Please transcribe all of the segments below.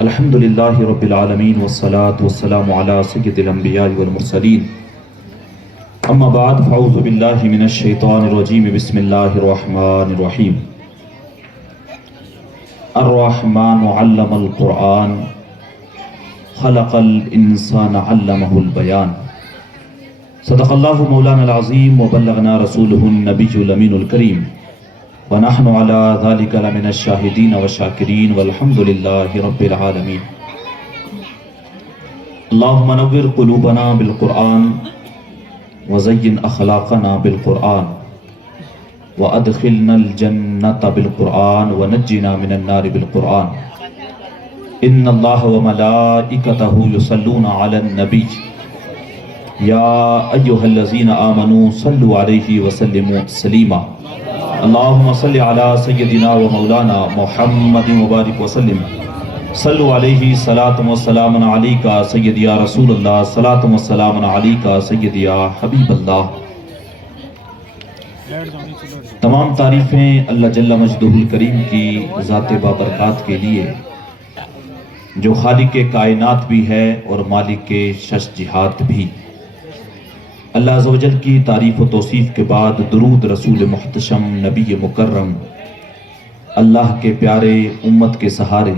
الحمدللہ رب العالمین والصلاة والسلام علی سید الانبیاء والمرسلین اما بعد فاعوذ باللہ من الشیطان الرجیم بسم اللہ الرحمن الرحیم الرحمن علم القرآن خلق الانسان علمہ البیان صدق اللہ مولانا العظیم وبلغنا رسولہ النبی الامین الکریم ونحن على ذلك لمن الشاهدين والشاكرين والحمد لله رب العالمين اللهم نور قلوبنا بالقرآن وزين أخلاقنا بالقرآن وأدخلنا الجنة بالقرآن ونجنا من النار بالقرآن إن الله وملائكته يصلون على النبي يا أيها الذين آمنوا صلوا عليه وسلموا تسليما اللهم صل على سيدنا ومولانا محمد مبارك وسلم صلوا عليه صلاة والسلام عليك سيد يا رسول الله صلاة والسلام عليك سيد يا حبيب اللہ۔ تمام تعریفیں اللہ جل مجدہ الکریم کی ذات بابرکات کے لیے جو خالق کائنات بھی ہے اور مالک شش جہات بھی۔ اللہ عز و جل کی تعریف و توصیف کے بعد درود رسول محتشم نبی مکرم اللہ کے پیارے امت کے سہارے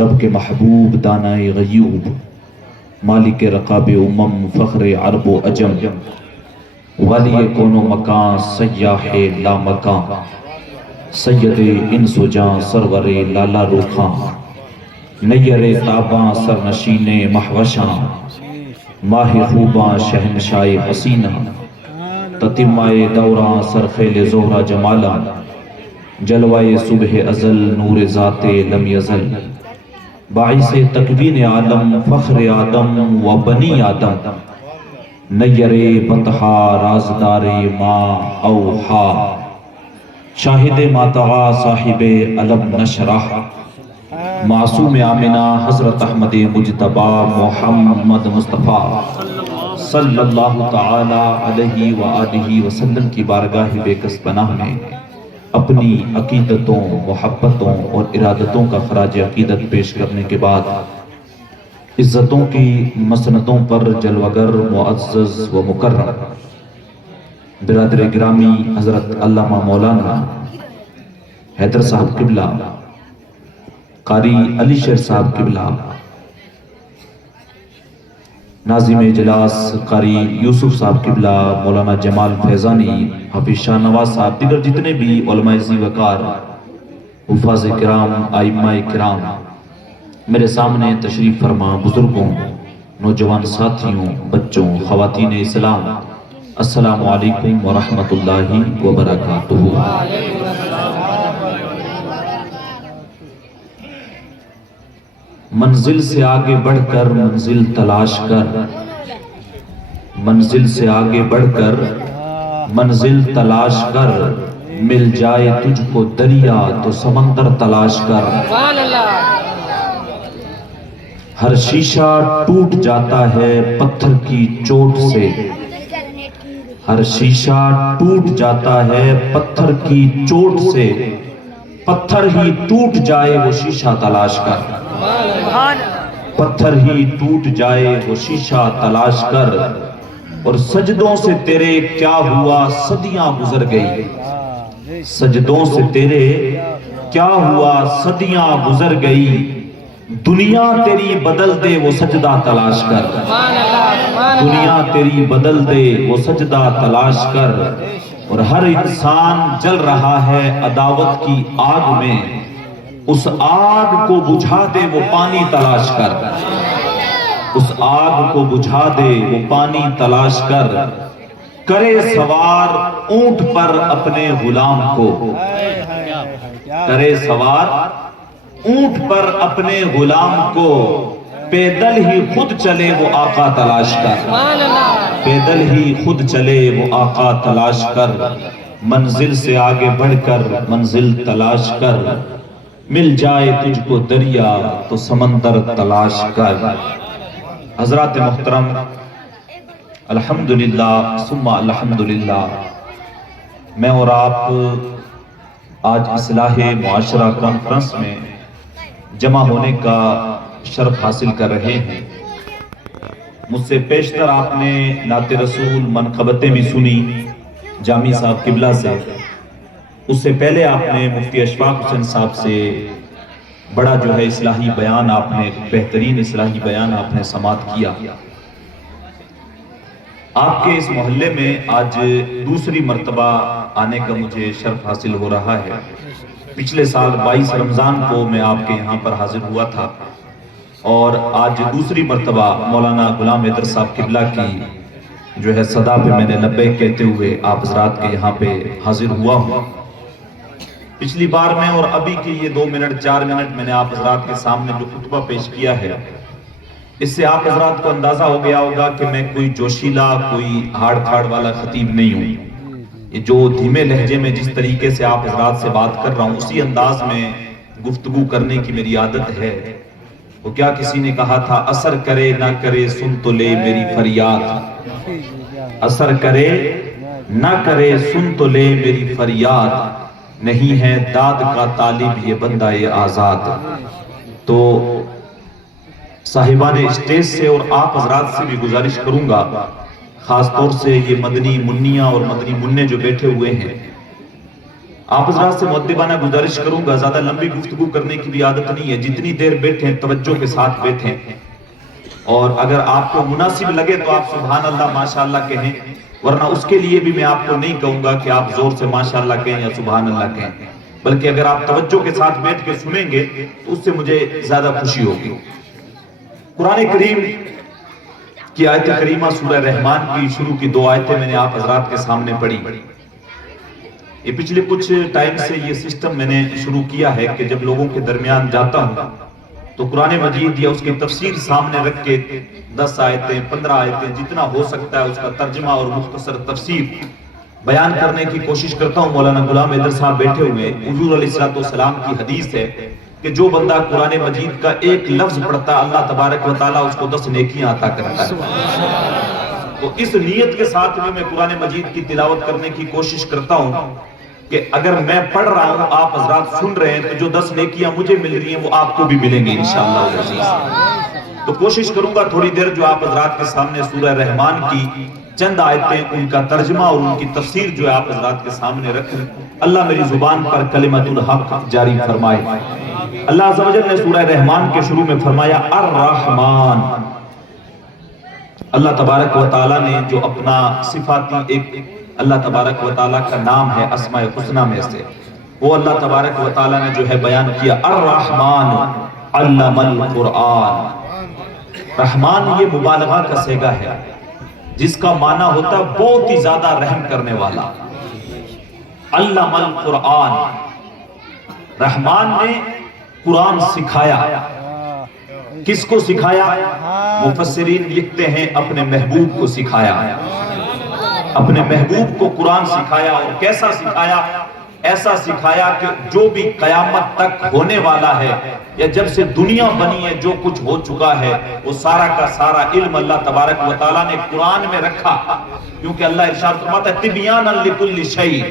رب کے محبوب دانائے غیوب مالک رقاب امم فخر عرب و عجم ولی کون و مکان سیاح لا مکان سید انس و جان سرور لالا روخاں نیر تاباں سرنشین محوشاں ماہ خوباں شہنشاہ حسینہ تتمائے دوراں سرخیل زہرہ جمالا جلوائے صبح ازل نور ذات لم یزل باعث تکوین عالم فخر آدم و بنی آدم نیر بطحا رازدار ما اوحا شاہد ماتعا صاحب علم نشرح معصوم آمنہ حضرت احمد مجتبہ محمد مصطفیٰ صلی اللہ تعالی علیہ وآلہ وسلم کی بارگاہ بے کس پناہ میں اپنی عقیدتوں محبتوں اور ارادتوں کا خراج عقیدت پیش کرنے کے بعد عزتوں کی مسندوں پر جلوگر معزز و مکرم برادر گرامی حضرت علامہ مولانا حیدر صاحب قبلہ قاری علی شیر صاحب قبلہ ناظم اجلاس قاری یوسف صاحب قبلہ مولانا جمال فیضانی حافظ شاہ نواز صاحب دیگر جتنے بھی علماء ذی وقار حفاظ کرام ائمہ کرام میرے سامنے تشریف فرما بزرگوں نوجوان ساتھیوں بچوں خواتین اسلام السلام علیکم ورحمۃ اللہ وبرکاتہ۔ منزل سے آگے بڑھ کر منزل تلاش کر منزل سے آگے بڑھ کر منزل تلاش کر مل جائے تجھ کو دریا تو سمندر تلاش کر ہر شیشہ ٹوٹ جاتا ہے پتھر کی چوٹ سے ہر شیشہ ٹوٹ جاتا ہے پتھر کی چوٹ سے پتھر ہی ٹوٹ جائے وہ شیشہ تلاش کر پتھر ہی ٹوٹ جائے وہ شیشہ تلاش کر اور سجدوں سے تیرے کیا ہوا صدیاں گزر گئی سجدوں سے تیرے کیا ہوا صدیاں گزر گئی دنیا تیری بدل دے وہ سجدہ تلاش کر دنیا تیری بدل دے وہ سجدہ تلاش کر اور ہر انسان جل رہا ہے عداوت کی آگ میں اس آگ کو بجھا دے وہ پانی تلاش کر اس آگ کو بجھا دے وہ پانی تلاش کر کرے سوار اونٹ پر اپنے غلام کو کرے سوار اونٹ پر اپنے غلام کو پیدل ہی خود چلے وہ آقا تلاش کر پیدل ہی خود چلے وہ آقا تلاش کر منزل سے آگے بڑھ کر منزل تلاش کر مل جائے تجھ کو دریا تو سمندر تلاش کر حضرات محترم، الحمدللہ ثم الحمدللہ، میں اور آپ آج اصلاح معاشرہ کانفرنس میں جمع ہونے کا شرف حاصل کر رہے ہیں۔ مجھ سے پیشتر آپ نے نعت رسول منقبتیں بھی سنی جامی صاحب قبلہ سے، اس سے پہلے آپ نے مفتی اشفاق حسین صاحب سے بڑا جو ہے اصلاحی بیان، آپ نے بہترین اصلاحی بیان آپ نے سماعت کیا۔ آپ کے اس محلے میں آج دوسری مرتبہ آنے کا مجھے شرف حاصل ہو رہا ہے۔ پچھلے سال 22 رمضان کو میں آپ کے یہاں پر حاضر ہوا تھا، اور آج دوسری مرتبہ مولانا غلام حیدر صاحب قبلہ کی جو ہے صدا پہ میں نے لبیک کہتے ہوئے آپ حضرات کے یہاں پہ حاضر ہوا ہوں۔ پچھلی بار میں اور ابھی کے یہ 2 منٹ 4 منٹ میں نے آپ حضرات کے سامنے جو خطبہ پیش کیا ہے، اس سے آپ حضرات کو اندازہ ہو گیا ہوگا کہ میں کوئی جوشیلا، کوئی ہاڑ پھاڑ والا خطیب نہیں ہوں۔ یہ جو دھیمے لہجے میں جس طریقے سے آپ حضرات سے بات کر رہا ہوں، اسی انداز میں گفتگو کرنے کی میری عادت ہے۔ وہ کیا کسی نے کہا تھا، اثر کرے نہ کرے سن تو لے میری فریاد، اثر کرے نہ کرے سن تو لے میری فریاد، نہیں ہے داد کا طالب یہ بندہ یہ آزاد۔ تو صاحبان اسٹیج سے اور آپ حضرات سے بھی گزارش کروں گا، خاص طور سے یہ مدنی منیاں اور مدنی منع جو بیٹھے ہوئے ہیں، آپ حضرات سے مؤدبانہ گزارش کروں گا، زیادہ لمبی گفتگو کرنے کی بھی عادت نہیں ہے، جتنی دیر بیٹھیں توجہ کے ساتھ بیٹھیں، اور اگر آپ کو مناسب لگے تو آپ سبحان اللہ ماشاءاللہ کہیں، ورنہ اس کے لیے بھی میں آپ کو نہیں کہوں گا کہ آپ زور سے ماشاءاللہ کہیں یا سبحان اللہ کہیں، بلکہ اگر آپ توجہ کے ساتھ بیٹھ کے سنیں گے تو اس سے مجھے زیادہ خوشی ہوگی۔ قرآن کریم کی آیت کریمہ سورہ رحمان کی شروع کی 2 آیتیں میں نے آپ حضرات کے سامنے پڑھی۔ یہ پچھلے کچھ ٹائم سے یہ سسٹم میں نے شروع کیا ہے کہ جب لوگوں کے درمیان جاتا ہوں تو قرآن مجید یا اس کی تفسیر سامنے رکھ کے 10 آیتیں 15 آیتیں جتنا ہو سکتا ہے اس کا ترجمہ اور مختصر تفسیر بیان کرنے کی کوشش کرتا ہوں۔ مولانا غلام حیدر صاحب بیٹھے ہوئے، حضور علیہ السلام کی حدیث ہے کہ جو بندہ قرآن مجید کا ایک لفظ پڑھتا ہے اللہ تبارک و تعالیٰ اس کو 10 نیکیاں عطا کرتا ہے۔ تو اس نیت کے ساتھ بھی میں قرآن مجید کی تلاوت کرنے کی کوشش کرتا ہوں کہ اگر میں پڑھ رہا ہوں آپ حضرات سن رہے ہیں تو جو 10 نیکیاں مجھے مل رہی ہیں وہ آپ کو بھی ملیں گی انشاءاللہ العزیز۔ تو کوشش کروں گا تھوڑی دیر جو آپ حضرات کے سامنے سورہ رحمان کی چند آیتیں، ان کا ترجمہ اور ان کی تفسیر جو ہے آپ حضرات کے سامنے رکھوں۔ اللہ میری زبان پر کلمۃ الحق جاری فرمائے۔ اللہ عز و جل نے سورہ رحمان کے شروع میں فرمایا الرحمن۔ اللہ تبارک و تعالیٰ نے جو اپنا صفاتی ایک اللہ تبارک و تعالیٰ کا نام ہے اسماء الحسنی میں سے، وہ اللہ تبارک و تعالیٰ نے جو ہے بیان کیا الرحمن علم القرآن۔ رحمان یہ مبالغہ کا صیغہ ہے جس کا معنی ہوتا ہے بہت ہی زیادہ رحم کرنے والا۔ علم القرآن، رحمان نے قرآن سکھایا۔ کس کو سکھایا؟ مفسرین لکھتے ہیں اپنے محبوب کو سکھایا، اپنے محبوب کو قرآن سکھایا۔ اور کیسا سکھایا؟ ایسا سکھایا کہ جو بھی قیامت تک ہونے والا ہے یا جب سے دنیا بنی ہے جو کچھ ہو چکا ہے وہ سارا کا سارا علم اللہ تبارک و تعالیٰ نے قرآن میں رکھا، کیونکہ اللہ ارشاد فرماتا ہے تبیانا لکل شیء،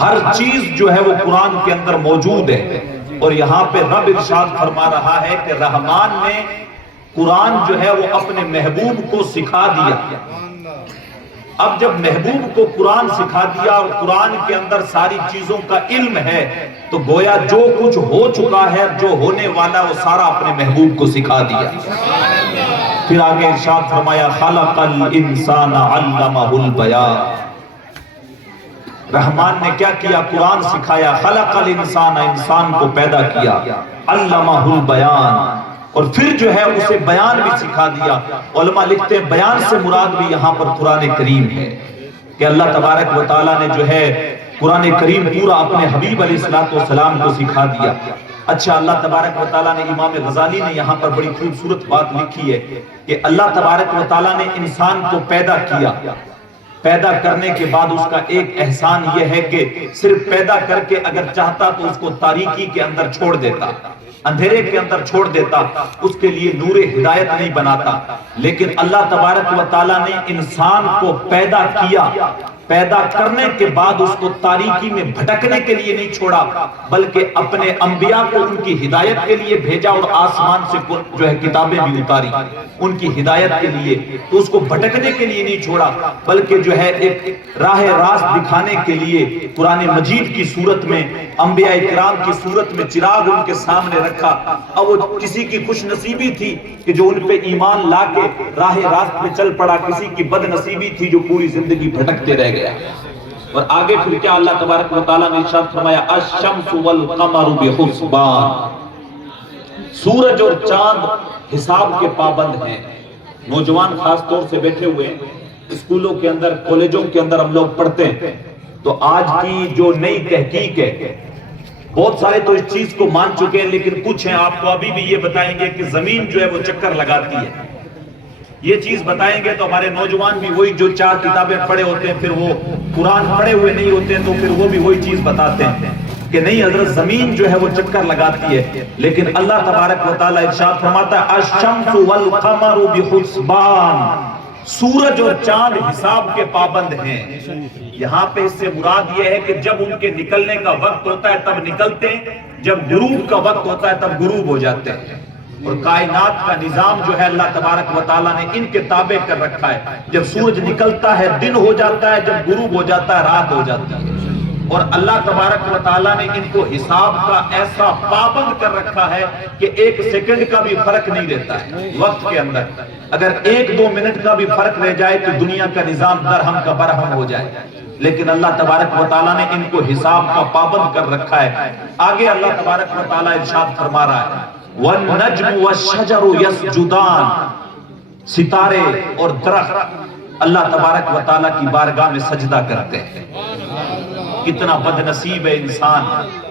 ہر چیز جو ہے وہ قرآن کے اندر موجود ہے۔ اور یہاں پہ رب ارشاد فرما رہا ہے کہ رحمان نے قرآن جو ہے وہ اپنے محبوب کو سکھا دیا۔ اب جب محبوب کو قرآن سکھا دیا اور قرآن کے اندر ساری چیزوں کا علم ہے تو گویا جو کچھ ہو چکا ہے، جو ہونے والا وہ سارا اپنے محبوب کو سکھا دیا۔ پھر آگے ارشاد فرمایا خلق الانسان علمہ البیان۔ رحمان نے کیا کیا؟ قرآن سکھایا۔ خلق الانسان، انسان کو پیدا کیا، علمہ البیان، اور پھر جو ہے اسے بیان بھی سکھا دیا۔ علماء لکھتے ہیں بیان سے مراد بھی یہاں پر قرآن کریم ہے کہ اللہ تبارک و تعالیٰ نے جو ہے قرآن کریم پورا اپنے حبیب علیہ السلام کو سکھا دیا۔ اچھا، اللہ تبارک و تعالیٰ نے، امام غزالی نے یہاں پر بڑی خوبصورت بات لکھی ہے کہ اللہ تبارک و تعالیٰ نے انسان کو پیدا کیا پیدا کرنے کے بعد اس کا ایک احسان یہ ہے کہ صرف پیدا کر کے اگر چاہتا تو اس کو تاریکی کے اندر چھوڑ دیتا، اندھیرے کے اندر چھوڑ دیتا، اس کے لیے نور ہدایت نہیں بناتا. لیکن اللہ تبارک و تعالیٰ نے انسان کو پیدا کیا، پیدا کرنے کے بعد اس کو تاریکی میں بھٹکنے کے لیے نہیں چھوڑا، بلکہ اپنے انبیاء کو ان کی ہدایت کے لیے بھیجا اور آسمان سے جو ہے کتابیں بھی اتاری ان کی ہدایت کے لیے. تو اس کو بھٹکنے کے لیے نہیں چھوڑا، بلکہ جو ہے ایک راہ راست دکھانے کے لیے قرآن مجید کی صورت میں، انبیاء کرام کی صورت میں چراغ ان کے سامنے رکھا. اور وہ کسی کی خوش نصیبی تھی کہ جو ان پہ ایمان لا کے راہ راست میں چل پڑا، کسی کی بد نصیبی تھی جو پوری زندگی بھٹکتے رہ گیا. اور آگے پھر کیا اللہ تبارک و تعالیٰ نے ارشاد فرمایا، الشمس والقمر بحسبان، سورج اور چاند حساب کے پابند ہیں. نوجوان خاص طور سے بیٹھے ہوئے اسکولوں کے اندر، کالجوں کے اندر ہم لوگ پڑھتے ہیں، تو آج کی جو نئی تحقیق ہے، بہت سارے تو اس چیز کو مان چکے ہیں، لیکن کچھ ہیں آپ کو ابھی بھی یہ بتائیں گے کہ زمین جو ہے وہ چکر لگاتی ہے. یہ چیز بتائیں گے تو ہمارے نوجوان بھی وہی جو 4 کتابیں پڑھے ہوتے ہیں، پھر وہ قرآن پڑھے ہوئے نہیں ہوتے ہیں، تو پھر وہ بھی وہی چیز بتاتے ہیں کہ نہیں حضرت زمین جو ہے وہ چکر لگاتی ہے. لیکن اللہ تبارک و تعالیٰ ارشاد فرماتا ہے، الشمس والقمر بحسبان، سورج اور چاند حساب کے پابند ہیں. یہاں پہ اس سے مراد یہ ہے کہ جب ان کے نکلنے کا وقت ہوتا ہے تب نکلتے ہیں، جب غروب کا وقت ہوتا ہے تب غروب ہو جاتے ہیں. اور کائنات کا نظام جو ہے اللہ تبارک و تعالیٰ نے ان کے تابع کر رکھا ہے. جب سورج نکلتا ہے دن ہو جاتا ہے، جب غروب ہو جاتا ہے رات ہو جاتی ہے. اور اللہ تبارک و تعالیٰ نے ان کو حساب کا ایسا پابند کر رکھا ہے کہ 1 سیکنڈ کا بھی فرق نہیں رہتا ہے وقت کے اندر. اگر 1-2 منٹ کا بھی فرق رہ جائے تو دنیا کا نظام درہم کا برہم ہو جائے. لیکن اللہ تبارک و تعالیٰ نے ان کو حساب کا پابند کر رکھا ہے. آگے اللہ تبارک و تعالیٰ ارشاد فرما رہا ہے، وَالنَّجْمُ وَالشَّجَرُ يَسْجُدَانِ، ستارے اور درخت اللہ تبارک و تعالیٰ کی بارگاہ میں سجدہ کرتے ہیں. کتنا بد نصیب ہے انسان.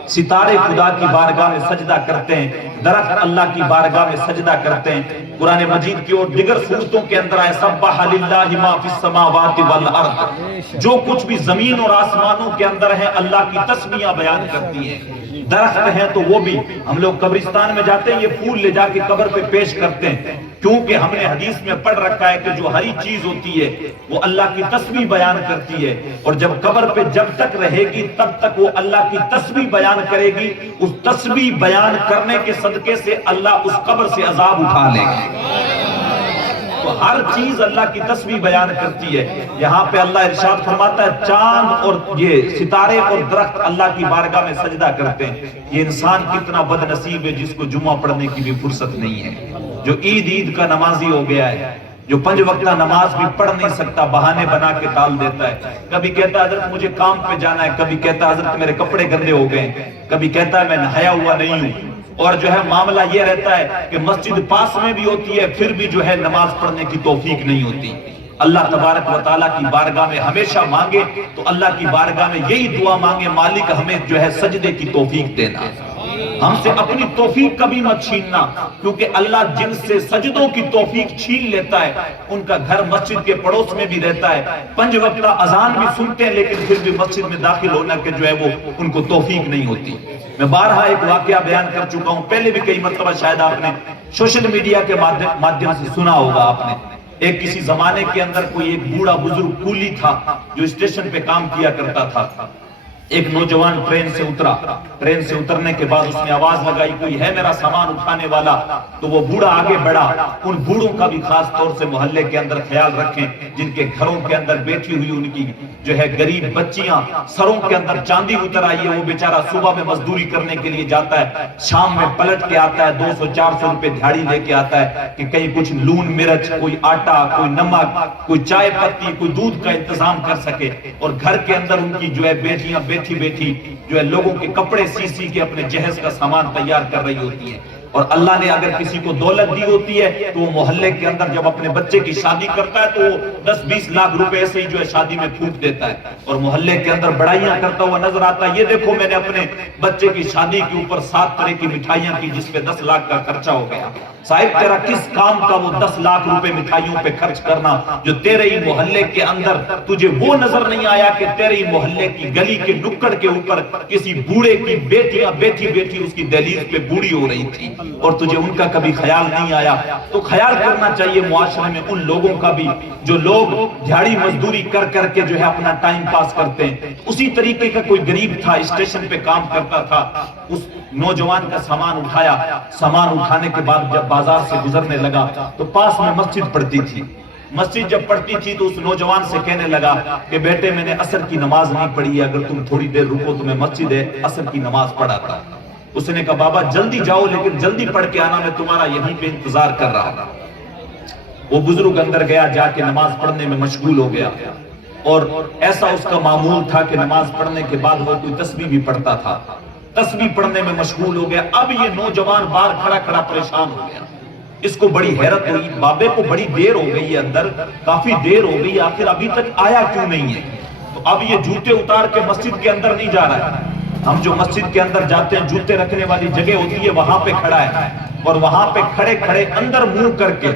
ستارے خدا کی بارگاہ میں سجدہ کرتے ہیں، درخت اللہ کی بارگاہ میں سجدہ کرتے ہیں. قرآن مجید کی اور دیگر صورتوں کے اندر آئے، سبح للہ ما فی السماوات والارض، جو کچھ بھی زمین اور آسمانوں کے اندر ہے اللہ کی تسبیحاں بیان کرتی ہیں. درخت ہیں تو وہ بھی، ہم لوگ قبرستان میں جاتے ہیں، یہ پھول لے جا کے قبر پہ پیش کرتے ہیں، کیونکہ ہم نے حدیث میں پڑھ رکھا ہے کہ جو ہری چیز ہوتی ہے وہ اللہ کی تسبیح بیان کرتی ہے. اور جب قبر پہ جب تک رہے گی تب تک وہ اللہ کی تسبیح بیان کرے گی. اس تسبیح بیان کرنے کے صدقے سے اللہ اس قبر سے عذاب اٹھا لے گا. تو ہر چیز اللہ کی تسبیح بیان کرتی ہے. یہاں پہ اللہ ارشاد فرماتا ہے چاند اور یہ ستارے اور درخت اللہ کی بارگاہ میں سجدہ کرتے ہیں. یہ انسان کتنا بد نصیب ہے جس کو جمعہ پڑھنے کی بھی فرصت نہیں ہے، جو عید کا نمازی ہو گیا ہے، جو 5 وقتہ نماز بھی پڑھ نہیں سکتا، بہانے بنا کے ٹال دیتا ہے. کبھی کہتا ہے حضرت مجھے کام پہ جانا ہے، کبھی کہتا ہے حضرت میرے کپڑے گندے ہو گئے، کبھی کہتا ہے میں نہایا ہوا نہیں ہوں. اور جو ہے معاملہ یہ رہتا ہے کہ مسجد پاس میں بھی ہوتی ہے، پھر بھی جو ہے نماز پڑھنے کی توفیق نہیں ہوتی. اللہ تبارک و تعالیٰ کی بارگاہ میں ہمیشہ مانگے تو اللہ کی بارگاہ میں یہی دعا مانگے، مالک ہمیں جو ہے سجدے کی توفیق دینا، ہم سے اپنی توفیق کبھی مت چھیننا. کیونکہ اللہ جن سے سجدوں کی توفیق چھین لیتا ہے ان کا گھر مسجد کے پڑوس میں بھی رہتا ہے، 5 وقتہ اذان بھی سنتے ہیں، لیکن پھر بھی مسجد میں داخل ہونا کے جو ہے وہ ان کو توفیق نہیں ہوتی. میں بارہا ایک واقعہ بیان کر چکا ہوں، پہلے بھی کئی مرتبہ شاید آپ نے سوشل میڈیا کے مادھیم سے سنا ہوگا. آپ نے ایک کسی زمانے کے اندر کوئی ایک بوڑھا بزرگ کولی تھا جو اسٹیشن پہ کام کیا کرتا تھا. ایک نوجوان ٹرین سے اترا، ٹرین سے اترنے کے بعد اس نے آواز لگائی کوئی ہے میرا سامان اٹھانے والا. تو وہ بوڑھا آگے بڑھا. ان بوڑھوں کا بھی خاص طور سے محلے کے اندر خیال رکھیں جن کے گھروں کے اندر بیٹھی ہوئی ان کی جو ہے غریب بچیاں، سروں کے اندر چاندی اتر آئی ہے. وہ بیچارہ صبح میں مزدوری کرنے کے لیے جاتا ہے، شام میں پلٹ کے آتا ہے، 200-400 روپے دھاڑی لے کے آتا ہے کہ کہیں کچھ لون مرچ، کوئی آٹا، کوئی نمک، کوئی چائے پتی، کوئی دودھ کا انتظام کر سکے. اور گھر کے اندر ان کی جو ہے بیٹیاں بیٹھی جو ہے لوگوں کے کپڑے سی کے اپنے جہیز کا سامان تیار کر رہی ہوتی ہیں. اور اللہ نے اگر کسی کو دولت دی ہوتی ہے تو وہ محلے کے اندر جب اپنے بچے کی شادی کرتا ہے تو وہ 10-20 لاکھ روپے ایسے ہی جو ہے شادی میں پھونک دیتا ہے، اور محلے کے اندر بڑائیاں کرتا ہوا نظر آتا ہے، یہ دیکھو میں نے اپنے بچے کی شادی کے اوپر 7 طرح کی مٹھائیاں کی جس پہ 10 لاکھ کا خرچہ ہو گیا۔ صاحب تیرا کس کام کا وہ 10 لاکھ روپے مٹھائیوں پہ خرچ کرنا جو تیرے ہی محلے کے اندر تجھے وہ نظر نہیں آیا کہ تیرے ہی محلے کی گلی کے نکڑ کے اوپر کسی بوڑھے کی بیٹیاں بیٹھی اس کی دہلیز پہ بوڑھی ہو رہی تھی اور تجھے ان کا کبھی خیال نہیں آیا؟ تو خیال کرنا چاہیے معاشرے میں ان لوگوں کا بھی جو لوگ دیہڑی مزدوری کر کر کے جو ہے اپنا ٹائم پاس کرتے ہیں۔ اسی طریقے کا کوئی غریب تھا، اسٹیشن پہ کام کرتا تھا، اس نوجوان کا سامان اٹھایا، سامان اٹھانے کے بعد جب بازار سے گزرنے لگا تو پاس میں مسجد پڑتی تھی، مسجد جب پڑھتی تھی تو اس نوجوان سے کہنے لگا کہ بیٹے میں نے عصر کی نماز نہیں پڑھی ہے، اگر تم تھوڑی دیر رکو تو میں مسجد ہے عصر کی نماز پڑھاتا۔ اس نے کہا بابا جلدی جاؤ لیکن جلدی پڑھ کے آنا، میں تمہارا یہیں پہ انتظار کر رہا ہوں۔ وہ بزرگ اندر گیا، جا کے نماز پڑھنے میں مشغول ہو گیا، اور ایسا اس کا معمول تھا کہ نماز پڑھنے کے بعد وہ کوئی تسبیح بھی پڑھتا تھا، تسبیح پڑھنے میں مشغول ہو گیا۔ اب یہ نوجوان باہر کھڑا کھڑا پریشان ہو گیا، اس کو بڑی حیرت ہوئی، بابے کو بڑی دیر ہو گئی ہے اندر، کافی دیر ہو گئی، آخر ابھی تک آیا کیوں نہیں ہے؟ تو اب یہ جوتے اتار کے مسجد کے اندر نہیں جا رہا ہے، ہم جو مسجد کے اندر جاتے ہیں جوتے رکھنے والی جگہ ہوتی ہے وہاں پہ کھڑا ہے، اور وہاں پہ کھڑے کھڑے اندر منہ کر کے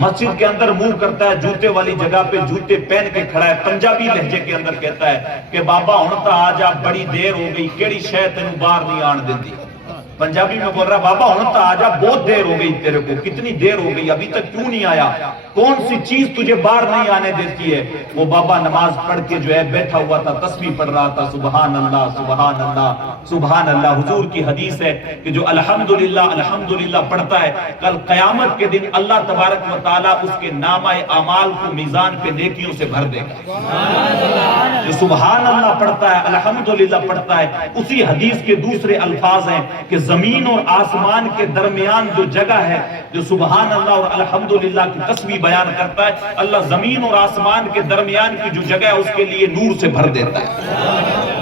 مسجد کے اندر منہ کرتا ہے، جوتے والی جگہ پہ جوتے پہن کے کھڑا ہے، پنجابی لہجے کے اندر کہتا ہے کہ بابا ہن تا آ جا، بڑی دیر ہو گئی، کیڑی شے تینوں باہر نہیں آن دیندی۔ پنجابی میں بول رہا بابا ہن تا آ جا، بہت دیر ہو گئی تیرے کو، کتنی دیر ہو گئی، ابھی تک کیوں نہیں آیا، کون سی چیز تجھے باہر نہیں آنے دیتی ہے؟ وہ بابا نماز پڑھ کے جو ہے بیٹھا ہوا تھا، تسبیح پڑھ رہا تھا، سبحان اللہ سبحان اللہ سبحان اللہ۔ حضور کی حدیث ہے کہ جو الحمدللہ الحمدللہ پڑھتا ہے کل قیامت کے دن اللہ تبارک و تعالیٰ اس کے نامہ اعمال کو میزان پہ نیکیوں سے بھر دے گا۔ جو سبحان اللہ پڑھتا ہے، الحمدللہ پڑھتا ہے، اسی حدیث کے دوسرے الفاظ ہیں کہ زمین اور آسمان کے درمیان جو جگہ ہے، جو سبحان اللہ اور الحمدللہ کی تسبیح بیان کرتا ہے، اللہ زمین اور آسمان کے درمیان کی جو جگہ ہے اس کے لیے نور سے بھر دیتا ہے۔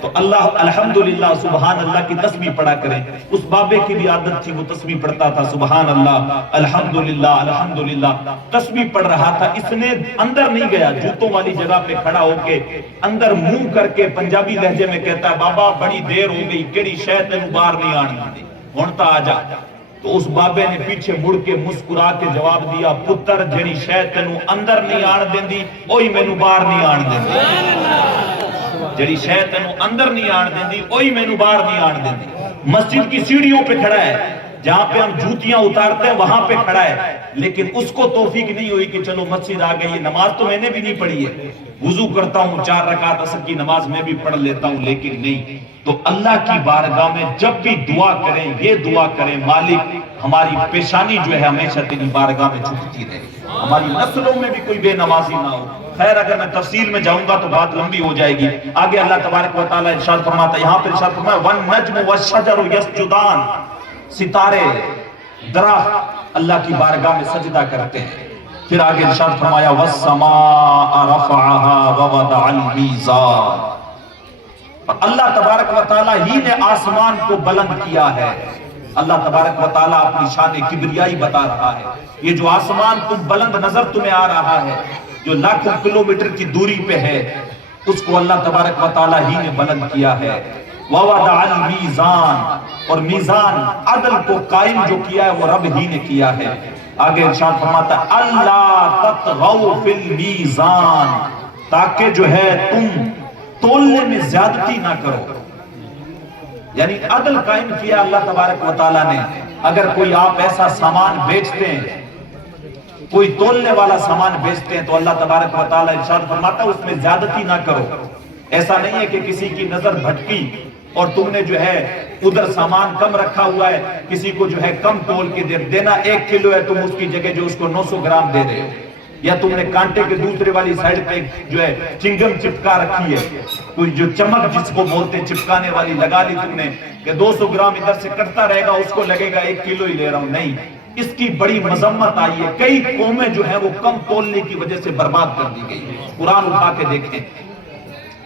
تو اللہ الحمدللہ سبحان اللہ کی تسبیح پڑھا کریں۔ اس بابے کی بھی عادت تھی، وہ تسبیح پڑھتا تھا، سبحان اللہ الحمدللہ الحمدللہ تسبیح پڑھ رہا تھا۔ اس نے اندر نہیں گیا، جوتوں والی جگہ پہ کھڑا ہو کے اندر منہ کر کے پنجابی لہجے میں کہتا ہے بابا بڑی دیر ہو گئی، کیڑی شے تینوں باہر نہیں آنی، ہن تا آ جا۔ تو اس بابے نے پیچھے مڑ کے مسکرا کے جواب دیا، پتر جڑی شے تینوں اندر نہیں آن دیندی اوہی مینوں باہر نہیں آن دیندی، جڑی شے تینوں اندر نہیں آن دیندی اوہی مینوں باہر نہیں آن دیندی۔ مسجد کی سیڑھیوں پہ کھڑا ہے، جہاں پہ ہم جوتیاں اتارتے ہیں وہاں پہ کھڑا ہے، لیکن اس کو توفیق نہیں ہوئی کہ چلو مسجد آ گئی، نماز تو میں نے بھی نہیں پڑھی ہے، وضو کرتا ہوں 4 رکعت عصر کی نماز میں بھی پڑھ لیتا ہوں، لیکن نہیں۔ تو اللہ کی بارگاہ میں جب بھی دعا کریں یہ دعا کریں، مالک ہماری پیشانی جو ہے ہمیشہ تیری بارگاہ میں جھکتی رہے، ہماری نسلوں میں بھی کوئی بے نمازی نہ ہو۔ خیر اگر میں تفصیل میں جاؤں گا تو بات لمبی ہو جائے گی۔ آگے اللہ تبارک و تعالیٰ ارشاد فرماتا ہے، یہاں پر ارشاد فرمایا وَالنَّجْمُ وَالشَّجَرُ يَسْجُدَانِ، ستارے درخت اللہ کی بارگاہ میں سجدہ کرتے ہیں۔ پھر آگے ارشاد فرمایا وَالسَّمَاءَ رَفَعَهَا وَوَضَعَ الْمِيزَانَ، اور اللہ تبارک و تعالیٰ ہی نے آسمان کو بلند کیا ہے۔ اللہ تبارک و تعالیٰ اپنی شان کبریائی بتا رہا ہے، یہ جو آسمان تم بلند نظر تمہیں آ رہا ہے، جو لاکھوں کلومیٹر کی دوری پہ ہے، اس کو اللہ تبارک و تعالیٰ ہی نے بلند کیا ہے۔ وَوَضَعَ الْمِيزَانَ، اور میزان عدل کو قائم جو کیا ہے وہ رب ہی نے کیا ہے۔ آگے ارشاد فرماتا ہے اللہ تطغوا فی المیزان، تاکہ جو ہے تم تولنے میں زیادتی نہ کرو، یعنی عدل قائم کیا اللہ تبارک و تعالیٰ نے۔ اگر کوئی آپ ایسا سامان بیچتے ہیں، کوئی تولنے والا سامان بیچتے ہیں، تو اللہ تبارک و تعالیٰ ارشاد فرماتا ہے اس میں زیادتی نہ کرو۔ ایسا نہیں ہے کہ کسی کی نظر بھٹکی اور تم نے جو ہے ادھر سامان کم رکھا ہوا ہے، کسی کو جو ہے کم تول کے دینا 1 کلو ہے، تم اس کی جگہ جو اس کو 900 گرام دے رہے ہو، یا تم نے کانٹے کے دوسرے والی سائڈ پہ جو ہے چنگم چپکا رکھی ہے، کوئی جو چمک جس کو بولتے چپکانے والی لگا لی تم نے کہ 200 گرام ادھر سے کٹتا رہے گا، اس کو لگے گا 1 کلو ہی لے رہا ہوں، نہیں، اس کی بڑی مذمت آئی ہے۔ کئی قومیں جو ہیں وہ کم تولنے کی وجہ سے برباد کر دی گئی، قرآن اٹھا کے دیکھیں۔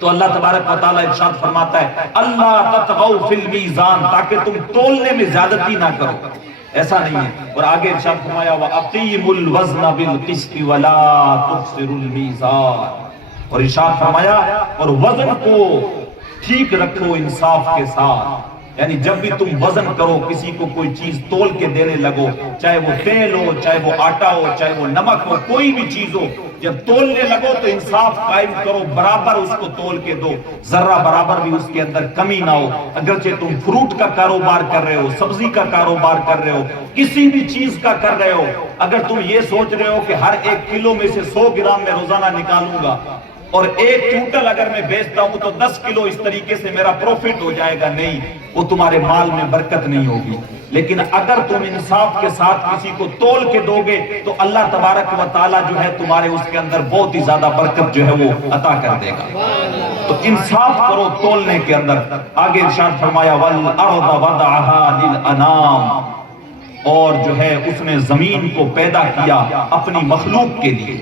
تو اللہ تبارک و تعالیٰ ارشاد فرماتا ہے اللہ تطغوا فی المیزان، تاکہ تم تولنے میں زیادتی نہ کرو، ایسا نہیں ہے۔ اور آگے ارشاد فرمایا وَأَقِیمُوا الْوَزْنَ بِالْقِسْطِ وَلَا تُخْسِرُوا الْمِیزَانَ، اور ارشاد فرمایا اور وزن کو ٹھیک رکھو انصاف کے ساتھ، یعنی جب بھی تم وزن کرو، کسی کو کوئی چیز تول کے دینے لگو، چاہے وہ تیل ہو، چاہے وہ آٹا ہو، چاہے وہ نمک ہو، کوئی بھی چیز ہو، جب تولنے لگو تو انصاف قائم کرو، برابر اس کو تول کے دو، ذرہ برابر بھی اس کے اندر کمی نہ ہو۔ اگرچہ تم فروٹ کا کاروبار کر رہے ہو، سبزی کا کاروبار کر رہے ہو، کسی بھی چیز کا کر رہے ہو، اگر تم یہ سوچ رہے ہو کہ ہر 1 کلو میں سے 100 گرام میں روزانہ نکالوں گا اور 1 کوئنٹل اگر میں بیچتا ہوں تو 10 کلو اس طریقے سے میرا پروفٹ ہو جائے گا، نہیں، وہ تمہارے مال میں برکت نہیں ہوگی۔ لیکن اگر تم انصاف کے ساتھ کسی کو تول کے دو گے تو اللہ تبارک و تعالیٰ جو ہے تمہارے اس کے اندر بہت ہی زیادہ برکت جو ہے وہ عطا کر دے گا۔ تو انصاف کرو تولنے کے اندر۔ آگے ارشاد فرمایا وَالْأَرْضَ وَضَعَهَا لِلْأَنَامِ، اور جو ہے اس نے زمین کو پیدا کیا اپنی مخلوق کے لیے۔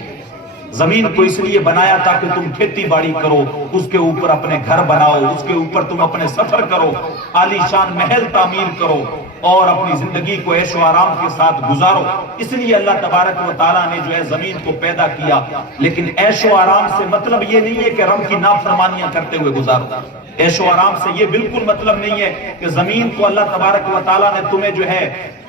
زمین کو اس لیے بنایا تاکہ تم کھیتی باڑی کرو، اس کے اوپر اپنے گھر بناؤ، اس کے اوپر تم اپنے سفر کرو، عالی شان محل تعمیر کرو اور اپنی زندگی کو عیش و آرام کے ساتھ گزارو۔ اس لیے اللہ تبارک و تعالیٰ نے جو ہے زمین کو پیدا کیا۔ لیکن عیش و آرام سے مطلب یہ نہیں ہے کہ رب کی نافرمانیاں کرتے ہوئے گزارو۔ عیش و آرام سے یہ بالکل مطلب نہیں ہے کہ زمین کو اللہ تبارک و تعالیٰ نے تمہیں جو ہے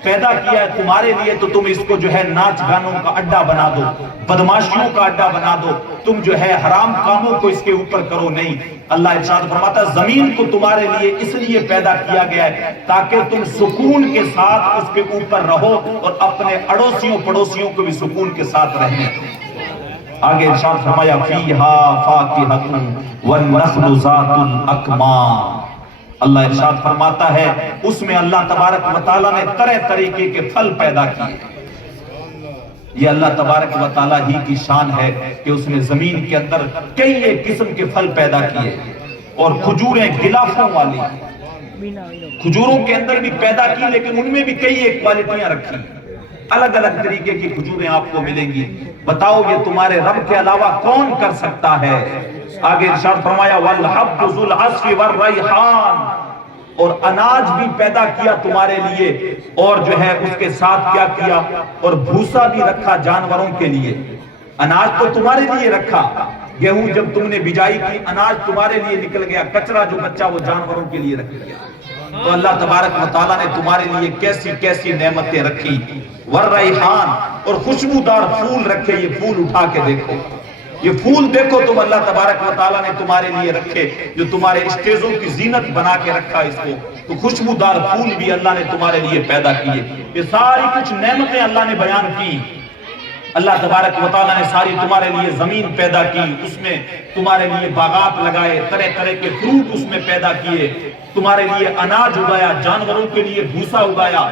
پیدا کیا ہے تمہارے لیے تو تم اس کو جو ہے ناچ گانوں کا اڈا بنا دو، بدماشیوں کا اڈا بنا دو، تم جو ہے حرام کاموں کو اس کے اوپر کرو، نہیں۔ اللہ ارشاد فرماتا ہے زمین کو تمہارے لیے اس لیے پیدا کیا گیا ہے تاکہ تم سکون کے ساتھ اس کے اوپر رہو اور اپنے اڑوسیوں پڑوسیوں کو بھی سکون کے ساتھ رہنے۔ آگے ارشاد فرمایا فیہا فاکہۃ والنخل ذات الاکمام، اللہ ارشاد فرماتا ہے اس میں اللہ تبارک و تعالیٰ نے طرح طریقے کے پھل پیدا کیے۔ یہ اللہ تبارک و تعالیٰ ہی کی شان ہے کہ اس نے زمین کے اندر کئی ایک قسم کے پھل پیدا کیے، اور کھجوریں غلافوں والی، کھجوروں کے اندر بھی پیدا کی لیکن ان میں بھی کئی ایک کوالٹیاں رکھی، الگ الگ طریقے کی کھجوریں آپ کو ملیں گی۔ بتاؤ یہ تمہارے رب کے علاوہ کون کر سکتا ہے؟ آگے ارشاد فرمایا وَالْحَبُّ ذُو الْعَصْفِ وَالرَّيْحَانِ، اور اناج بھی پیدا کیا تمہارے لیے، اور جو ہے اس کے ساتھ کیا کیا، اور بھوسا بھی رکھا جانوروں کے لیے۔ اناج تو تمہارے لیے رکھا، گیہوں جب تم نے بجائی کی اناج تمہارے لیے نکل گیا، کچرا جو بچہ وہ جانوروں کے لیے رکھ گیا۔ تو اللہ تبارک و تعالیٰ نے تمہارے لیے کیسی کیسی نعمتیں رکھی۔ والریحان، اور خوشبودار پھول رکھے، یہ پھول اٹھا کے دیکھو، یہ پھول دیکھو تم، اللہ تبارک و تعالیٰ نے تمہارے لیے رکھے، جو تمہارے اسٹیجوں کی زینت بنا کے رکھا اس کو۔ تو خوشبودار پھول بھی اللہ نے تمہارے لیے پیدا کیے۔ یہ ساری کچھ نعمتیں اللہ نے بیان کی۔ اللہ تبارک و تعالیٰ نے ساری تمہارے لیے زمین پیدا کی، اس میں تمہارے لیے باغات لگائے، طرح طرح کے فروٹ اس میں پیدا کیے، تمہارے لیے اناج اگایا، جانوروں کے لیے بھوسا اگایا،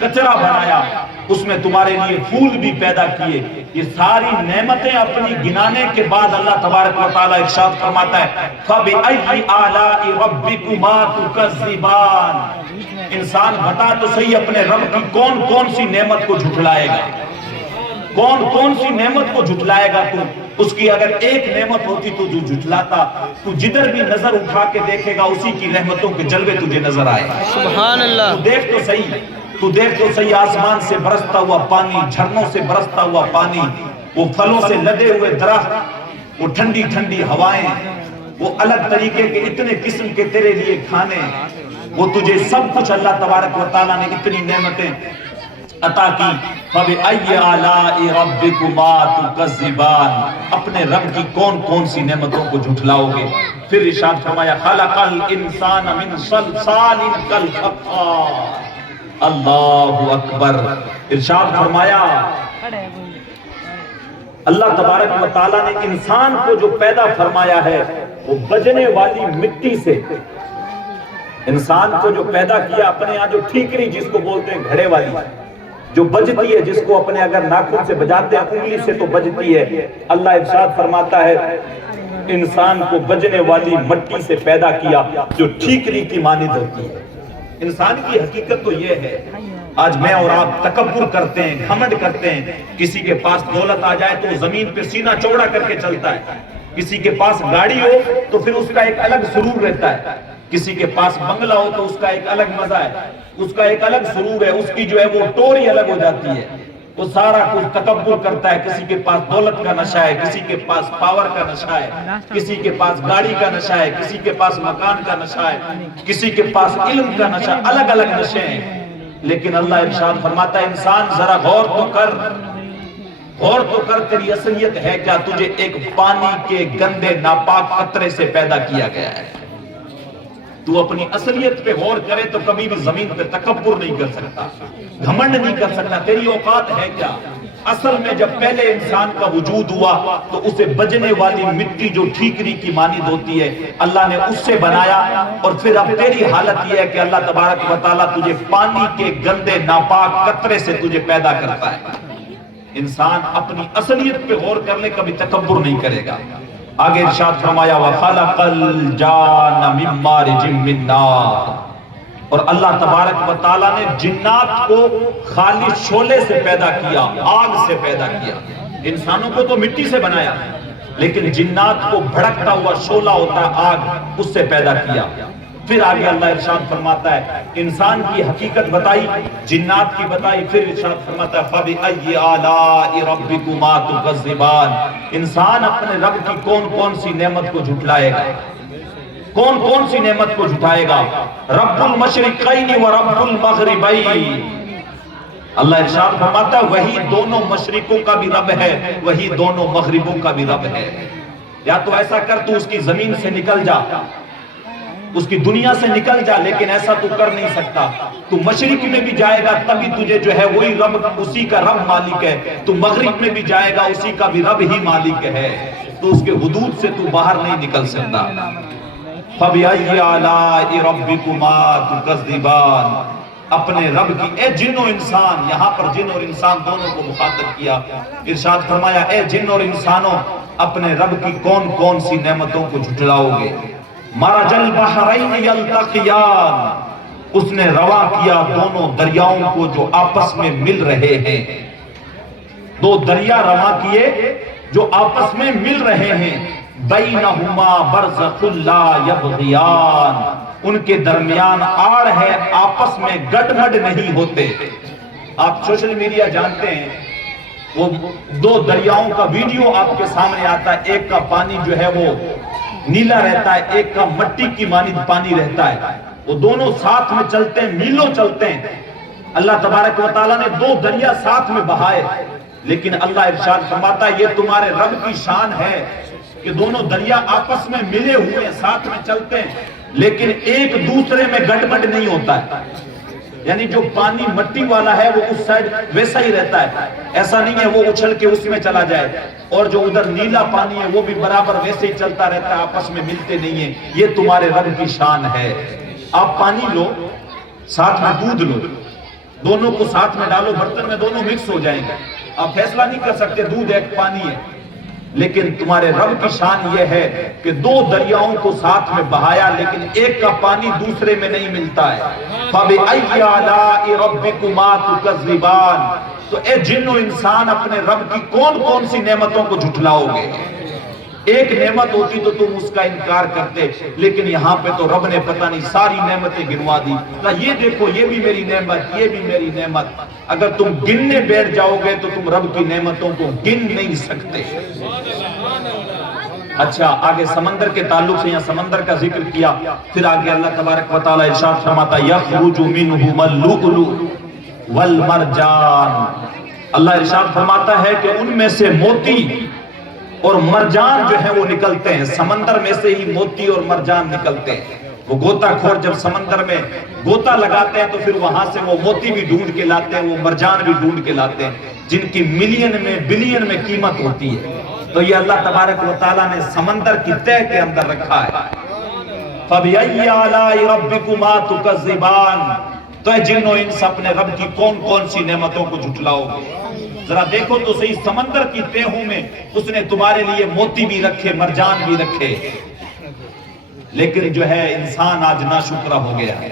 کچرا بنایا، اس میں تمہارے لیے پھول بھی پیدا کیے۔ یہ ساری نعمتیں اپنی گنانے کے بعد اللہ تبارک و تعالیٰ ارشاد فرماتا ہے فَبِأَيِّ آلَاءِ رَبِّكُمَا تُكَذِّبَانِ، انسان بتا تو صحیح اپنے رب کی کون کون سی نعمت کو جھٹلائے گا، کون کون سی نعمت کو جھٹلائے گا تو؟ اس کی اگر ایک نعمت ہوتی تو جو جھٹلاتا، تو جدھر بھی نظر اٹھا کے دیکھے گا اسی کی رحمتوں کے جلوے تجھے نظر آئے۔ سبحان اللہ۔ تو دیکھ تو صحیح، تو دیکھ تو صحیح، آسمان سے برستا ہوا پانی، جھرنوں سے برستا ہوا پانی، وہ پھلوں سے لدے ہوئے درخت، وہ ٹھنڈی ٹھنڈی ہوائیں، وہ الگ طریقے کے اتنے قسم کے تیرے لیے کھانے، وہ تجھے سب کچھ اللہ تبارک و تعالیٰ نے اتنی نعمتیں عطا کی۔ فَبِأَيِّ آلَاءِ رَبِّكُمَا تُكَذِّبَانِ، اپنے رب کی کون کون سی نعمتوں کو جھٹلاؤ گے؟ پھر ارشاد فرمایا خَلَقَ الْإِنسَانَ مِنْ صَلْصَالٍ كَالْفَخَّارِ، اللہ اکبر۔ ارشاد فرمایا اللہ تبارک و تعالیٰ نے انسان کو جو پیدا فرمایا ہے وہ بجنے والی مٹی سے، انسان کو جو پیدا کیا اپنے یہاں جو ٹھیکری جس کو بولتے ہیں گھڑے والی، جو بجتی ہے، جس کو اپنے اگر ناخن سے بجاتے ہیں انگلی سے تو بجتی ہے، اللہ ارشاد فرماتا ہے انسان کو بجنے والی مٹی سے پیدا کیا جو ٹھیکری کی مانند ہوتی ہے۔ انسان کی حقیقت تو یہ ہے، آج میں اور آپ تکبر کرتے ہیں، گھمنڈ کرتے ہیں، کسی کے پاس دولت آ جائے تو زمین پہ سینہ چوڑا کر کے چلتا ہے، کسی کے پاس گاڑی ہو تو پھر اس کا ایک الگ سرور رہتا ہے، کسی کے پاس بنگلہ ہو تو اس کا ایک الگ مزہ ہے، اس کا ایک الگ سرور ہے، اس کی جو ہے وہ ٹوری الگ ہو جاتی ہے، وہ سارا کچھ تکبر کرتا ہے۔ کسی کے پاس دولت کا نشہ ہے، کسی کے پاس پاور کا نشہ ہے، کسی کے پاس گاڑی کا نشہ ہے، کسی کے پاس مکان کا نشہ ہے، کسی کے پاس علم کا نشہ، الگ الگ نشے ہیں۔ لیکن اللہ ارشاد فرماتا ہے انسان ذرا غور تو کر، غور تو کر، تیری اصلیت ہے کیا؟ تجھے ایک پانی کے گندے ناپاک قطرے سے پیدا کیا گیا ہے۔ تو اپنی اصلیت پہ غور کرے تو کبھی بھی زمین پہ تکبر نہیں کر سکتا، گھمنڈ نہیں کر سکتا۔ تیری اوقات ہے کیا؟ اصل میں جب پہلے انسان کا وجود ہوا تو اسے بجنے والی مٹی جو ٹھیکری کی مانند ہوتی ہے اللہ نے اس سے بنایا، اور پھر اب تیری حالت یہ ہے کہ اللہ تبارک و تعالیٰ تجھے پانی کے گندے ناپاک قطرے سے تجھے پیدا کرتا ہے۔ انسان اپنی اصلیت پہ غور کر لے، کبھی تکبر نہیں کرے گا۔ آگے ارشاد فرمایا وَخَلَقَ الْجَانَّ مِن مَارِجٍ مِّن نَارٍ، اور اللہ تبارک و تعالیٰ نے جنات کو خالص شعلے سے پیدا کیا، آگ سے پیدا کیا۔ انسانوں کو تو مٹی سے بنایا، لیکن جنات کو بھڑکتا ہوا شعلہ ہوتا ہے آگ، اس سے پیدا کیا۔ پھر آگے اللہ ارشاد فرماتا ہے انسان کی حقیقت بتائی، جنات کی بتائی، پھر ارشاد فرماتا ہے فَبِأَيِّ آلَاءِ رَبِّكُمَا تُكَذِّبَانِ، انسان اپنے رب کی کون کون سی نعمت کو جھٹلائے گا، کون کون سی نعمت کو جھٹائے گا؟ رب المشرقین و رب المغربین، اللہ ارشاد فرماتا ہے وہی دونوں مشرقوں کا بھی رب ہے، وہی دونوں مغربوں کا بھی رب ہے۔ یا تو ایسا کر تو اس کی زمین سے نکل جا، اس کی دنیا سے نکل جا، لیکن ایسا تو کر نہیں سکتا۔ تو مشرق میں بھی جائے گا تبھی تجھے جو ہے وہی رب، اسی کا رب مالک ہے، تو مغرب میں بھی جائے گا اسی کا بھی رب ہی مالک ہے، تو اس کے حدود سے تو باہر نہیں نکل سکتا۔ فَبِأَيِّ آلَاءِ رَبِّكُمَا تُكَذِّبَانِ، اپنے رب کی، اے جن و انسان، یہاں پر جن اور انسان دونوں کو مخاطب کیا، ارشاد فرمایا اے جن اور انسانوں اپنے رب کی کون کون سی نعمتوں کو جھٹلاؤ گے؟ مَرَجَ الْبَحْرَيْنِ يَلْتَقِيَانِ، اس نے روا کیا دونوں دریاؤں کو جو آپس میں مل رہے ہیں، دو دریا روا کیے جو آپس میں مل رہے ہیں، بَيْنَهُمَا بَرْزَخٌ لَا يَبْغِيَانِ، ان کے درمیان آڑ ہے، آپس میں گڈمڈ نہیں ہوتے۔ آپ سوشل میڈیا جانتے ہیں، وہ دو دریاؤں کا ویڈیو آپ کے سامنے آتا ہے، ایک کا پانی جو ہے وہ نیلا رہتا ہے، ایک کا مٹی کی مانند پانی رہتا ہے، وہ دونوں ساتھ میں چلتے ہیں، میلوں چلتے ہیں۔ اللہ تبارک و تعالیٰ نے دو دریا ساتھ میں بہائے، لیکن اللہ ارشاد فرماتا ہے یہ تمہارے رب کی شان ہے کہ دونوں دریا آپس میں ملے ہوئے ہیں، ساتھ میں چلتے ہیں، لیکن ایک دوسرے میں گڈمڈ نہیں ہوتا ہے۔ یعنی جو پانی مٹی والا ہے وہ اس سائڈ ویسا ہی رہتا ہے، ایسا نہیں ہے وہ اچھل کے اس میں چلا جائے، اور جو ادھر نیلا پانی ہے وہ بھی برابر ویسے ہی چلتا رہتا ہے، آپس میں ملتے نہیں ہیں۔ یہ تمہارے رب کی شان ہے۔ آپ پانی لو، ساتھ میں دودھ لو، دونوں کو ساتھ میں ڈالو برتن میں، دونوں مکس ہو جائیں گے، آپ فیصلہ نہیں کر سکتے دودھ ایک پانی ہے، لیکن تمہارے رب کی شان یہ ہے کہ دو دریاؤں کو ساتھ میں بہایا، لیکن ایک کا پانی دوسرے میں نہیں ملتا ہے۔ فَبِأَيِّ آلَاءِ رَبِّكُمَا تُكَذِّبَانِ، تو اے جن و انسان اپنے رب کی کون کون سی نعمتوں کو جھٹلاؤ گے؟ ایک نعمت ہوتی تو تم اس کا انکار کرتے، لیکن یہاں پہ تو رب نے پتہ نہیں ساری نعمتیں گنوا دی، کہا یہ دیکھو یہ بھی میری نعمت، یہ بھی میری نعمت۔ اگر تم گننے بیٹھ جاؤ گے تو تم رب کی نعمتوں کو گن نہیں سکتے۔ اچھا، آگے سمندر کے تعلق سے، یہاں سمندر کا ذکر کیا، پھر آگے اللہ تبارک و تعالیٰ ارشاد فرماتا یخرج منہما اللؤلؤ والمرجان، اللہ ارشاد فرماتا ہے کہ ان میں سے موتی اور مرجان جو ہے وہ نکلتے ہیں، سمندر میں سے ہی موتی اور مرجان نکلتے ہیں۔ وہ غوطہ خور جب سمندر میں غوطہ لگاتے ہیں تو پھر وہاں سے وہ موتی بھی ڈھونڈ کے لاتے ہیں، وہ مرجان بھی ڈھونڈ کے لاتے ہیں، جن کی ملین میں بلین میں قیمت ہوتی ہے۔ تو یہ اللہ تبارک و تعالیٰ نے سمندر کی تہ کے اندر رکھا ہے۔ فَبِأَيِّ آلَاءِ رَبِّكُمَا تُكَذِّبَانِ، تو اے جن و انس اپنے رب کی کون کون سی نعمتوں کو جھٹلاؤ گے؟ ذرا دیکھو تو صحیح، سمندر کی تہوں میں اس نے تمہارے لیے موتی بھی رکھے، مرجان بھی رکھے، لیکن جو ہے انسان آج ناشکرا ہو گیا ہے۔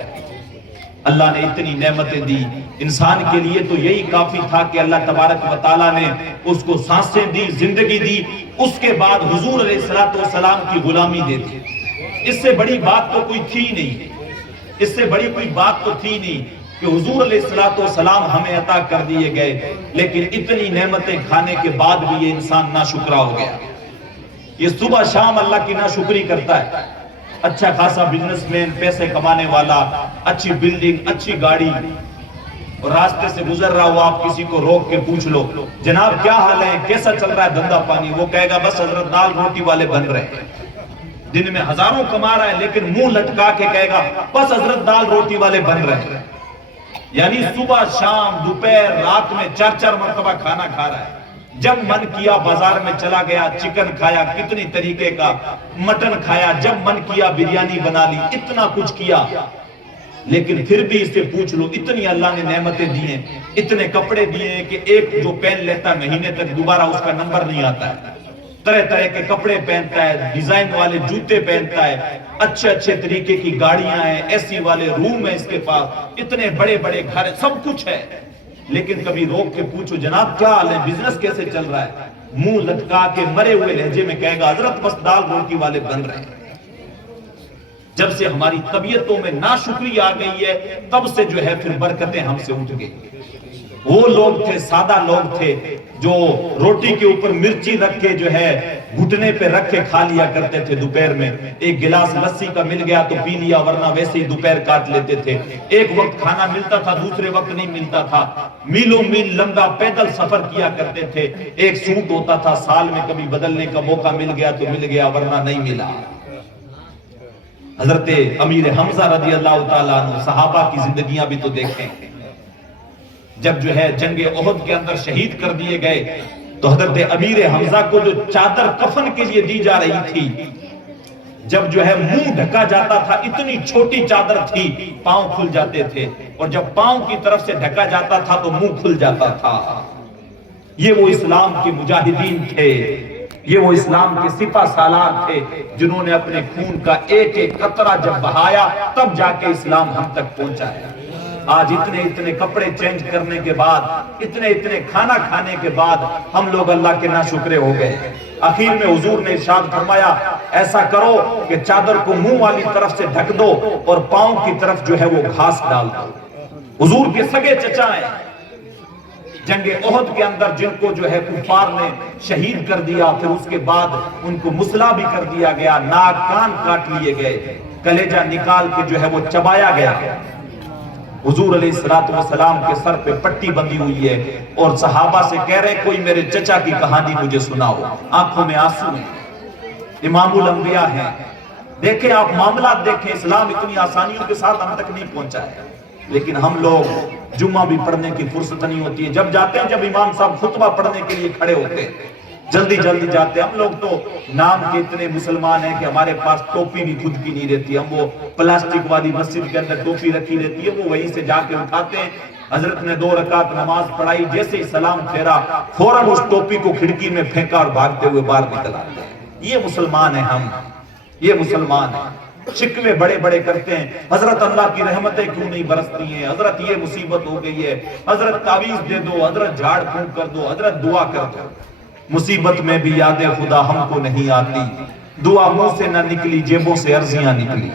اللہ نے اتنی نعمتیں دی انسان کے لیے، تو یہی کافی تھا کہ اللہ تبارک و تعالیٰ نے اس کو سانسیں دی، زندگی دی، اس کے بعد حضور علیہ السلام کی غلامی دے دی۔ اس سے بڑی بات تو کوئی تھی نہیں، اس سے بڑی کوئی بات تو تھی نہیں کہ حضور علیہ السلام ہمیں عطا کر دیے گئے، لیکن اتنی نعمتیں کھانے کے بعد بھی یہ انسان ناشکرا ہو گیا۔ یہ صبح شام اللہ کی ناشکری کرتا ہے، اچھا خاصا بزنس مین، پیسے کمانے والا، اچھی بلڈنگ، اچھی گاڑی، اور راستے سے گزر رہا ہو، آپ کسی کو روک کے پوچھ لو جناب کیا حال ہے، کیسا چل رہا ہے دھندا پانی، وہ کہے گا بس حضرت دال روٹی والے بن رہے ہیں۔ دن میں ہزاروں کما رہا ہے لیکن منہ لٹکا کے کہے گا بس حضرت دال روٹی والے بن رہے ہیں۔ یعنی صبح شام دوپہر رات میں 4 مرتبہ کھانا کھا رہا ہے۔ جب من کیا بازار میں چلا گیا، چکن کھایا، کتنی طریقے کا مٹن کھایا، جب من کیا بریانی بنا لی، اتنا کچھ کیا، لیکن پھر بھی اس سے پوچھ لو اتنی اللہ نے نعمتیں دی ہیں، اتنے کپڑے دیے ہیں کہ ایک جو پہن لیتا ہے مہینے تک دوبارہ اس کا نمبر نہیں آتا ہے، طرح طرح کے کپڑے پہنتا ہے، ڈیزائن والے جوتے پہنتا ہے، اچھے اچھے طریقے کی گاڑیاں ہیں، ایسی والے روم ہیں اس کے پاس، اتنے بڑے بڑے گھر، سب کچھ ہے، لیکن کبھی روک کے پوچھو جناب کیا حال ہے، بزنس کیسے چل رہا ہے، منہ لٹکا کے مرے ہوئے لہجے میں کہے گا حضرت بس دال روٹی والے بن رہے ہیں۔ جب سے ہماری طبیعتوں میں ناشکری آ گئی ہے، تب سے جو ہے پھر برکتیں ہم سے اٹھ گئی۔ وہ لوگ تھے، سادہ لوگ تھے، جو روٹی کے اوپر مرچی رکھ کے جو ہے گھٹنے پہ رکھ کے کھا لیا کرتے تھے دوپہر میں، ایک گلاس لسی کا مل گیا تو پی لیا، ورنہ ویسے ہی دوپہر کاٹ لیتے تھے۔ ایک وقت کھانا ملتا تھا، دوسرے وقت نہیں ملتا تھا، میلوں میل لمبا پیدل سفر کیا کرتے تھے، ایک سوٹ ہوتا تھا، سال میں کبھی بدلنے کا موقع مل گیا تو مل گیا ورنہ نہیں ملا۔ حضرت امیر حمزہ رضی اللہ تعالیٰ عنہ، صحابہ کی زندگیاں بھی تو دیکھیں، جب جو ہے جنگ احد کے اندر شہید کر دیے گئے تو حضرت امیر حمزہ کو جو چادر کفن کے لیے دی جا رہی تھی، جب جو ہے منہ ڈھکا جاتا تھا، اتنی چھوٹی چادر تھی، پاؤں کھل جاتے تھے، اور جب پاؤں کی طرف سے ڈھکا جاتا تھا تو منہ کھل جاتا تھا۔ یہ وہ اسلام کے مجاہدین تھے، یہ وہ اسلام کے سپہ سالار تھے، جنہوں نے اپنے خون کا ایک ایک قطرہ جب بہایا تب جا کے اسلام ہم تک پہنچا ہے۔ آج اتنے اتنے کپڑے چینج کرنے کے بعد، اتنے اتنے کھانا کھانے کے بعد ہم لوگ اللہ کے ناشکرے ہو گئے۔ آخر میں حضور نے ارشاد فرمایا ایسا کرو کہ چادر کو منہ والی طرف سے ڈھک دو اور پاؤں کی طرف جو ہے وہ گھاس ڈال دو۔ حضور کے سگے چچا ہیں، جنگ احد کے اندر جن کو جو ہے کفار نے شہید کر دیا، پھر اس کے بعد ان کو مسلح بھی کر دیا گیا، ناک کان کاٹ لیے گئے، کلیجہ نکال کے جو ہے وہ چبایا گیا۔ حضور علیہ السلام کے سر پہ پٹی بندھی ہوئی ہے اور صحابہ سے کہہ رہے کوئی میرے چچا کی کہانی مجھے سناؤ، آنکھوں میں آنسو ہیں، امام الانبیاء ہیں۔ دیکھیں آپ معاملات دیکھیں، اسلام اتنی آسانیوں کے ساتھ ہم تک نہیں پہنچا ہے، لیکن ہم لوگ جمعہ بھی پڑھنے کی فرصت نہیں ہوتی ہے، جب جاتے ہیں جب امام صاحب خطبہ پڑھنے کے لیے کھڑے ہوتے ہیں جلدی جلدی جاتے ہیں۔ ہم لوگ تو نام کے اتنے مسلمان ہیں کہ ہمارے پاس ٹوپی بھی خود کی نہیں رہتی، ہم وہ پلاسٹک والی مسجد کے اندر ٹوپی رکھی رہتی ہے، وہ وہیں سے جا کے اٹھاتے ہیں۔ حضرت نے 2 رکعت نماز پڑھائی، جیسے ہی سلام پھیرا فوراً اس ٹوپی کو کھڑکی میں پھینکا اور بھاگتے ہوئے باہر نکل آتے ہیں۔ یہ مسلمان ہیں ہم، یہ مسلمان ہیں۔ شکوے بڑے بڑے کرتے ہیں، حضرت اللہ کی رحمتیں کیوں نہیں برستی ہیں، حضرت یہ مصیبت ہو گئی ہے، حضرت تعویذ دے دو، حضرت جھاڑ پھونک کر دو، حضرت دعا کر دو۔ مصیبت میں بھی یاد خدا ہم کو نہیں آتی، دعا منہ سے نہ نکلی جیبوں سے عرضیاں نکلی۔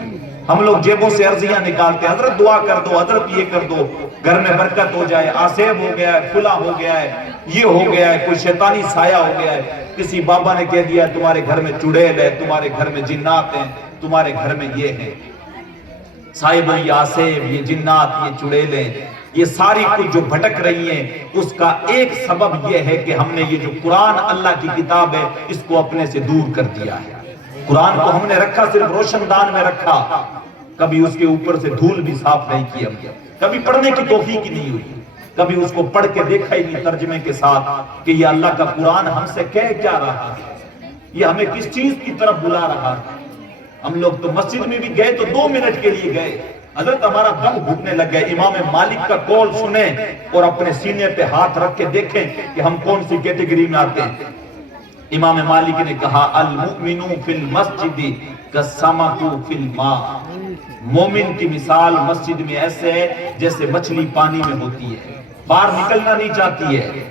ہم لوگ جیبوں سے عرضیاں نکالتے ہیں، حضرت دعا کر دو، حضرت یہ کر دو، گھر میں برکت ہو جائے، آسیب ہو گیا ہے، کھلا ہو گیا ہے، یہ ہو گیا ہے، کوئی شیطانی سایہ ہو گیا ہے، کسی بابا نے کہہ دیا تمہارے گھر میں چڑیل ہے، تمہارے گھر میں جنات ہیں، تمہارے گھر میں یہ ہے۔ صاحب یہ آسیب، یہ جنات، یہ چڑیلیں، یہ ساری کچھ جو بھٹک رہی ہیں، اس کا ایک سبب یہ ہے کہ ہم نے یہ جو قرآن اللہ کی کتاب ہے اس کو اپنے سے دور کر دیا ہے۔ قرآن کو ہم نے رکھا صرف روشن دان میں رکھا، کبھی اس کے اوپر سے دھول بھی صاف نہیں کی ہم نے، کبھی پڑھنے کی توفیق نہیں ہوئی، کبھی اس کو پڑھ کے دیکھا ہی نہیں ترجمے کے ساتھ کہ یہ اللہ کا قرآن ہم سے کہہ کیا رہا ہے، یہ ہمیں کس چیز کی طرف بلا رہا ہے۔ ہم لوگ تو مسجد میں بھی گئے تو 2 منٹ کے لیے گئے، حضرت ہمارا دم گھٹنے لگ گیا، امام مالک کا قول سنیں اور اپنے سینے پہ ہاتھ رکھ کے دیکھیں کہ ہم کون سی کیٹیگری میں آتے ہیں۔ امام مالک نے کہا المؤمن فی المسجد کالسمک فی الماء، مومن کی مثال مسجد میں ایسے ہے جیسے مچھلی پانی میں ہوتی ہے، باہر نکلنا نہیں چاہتی ہے،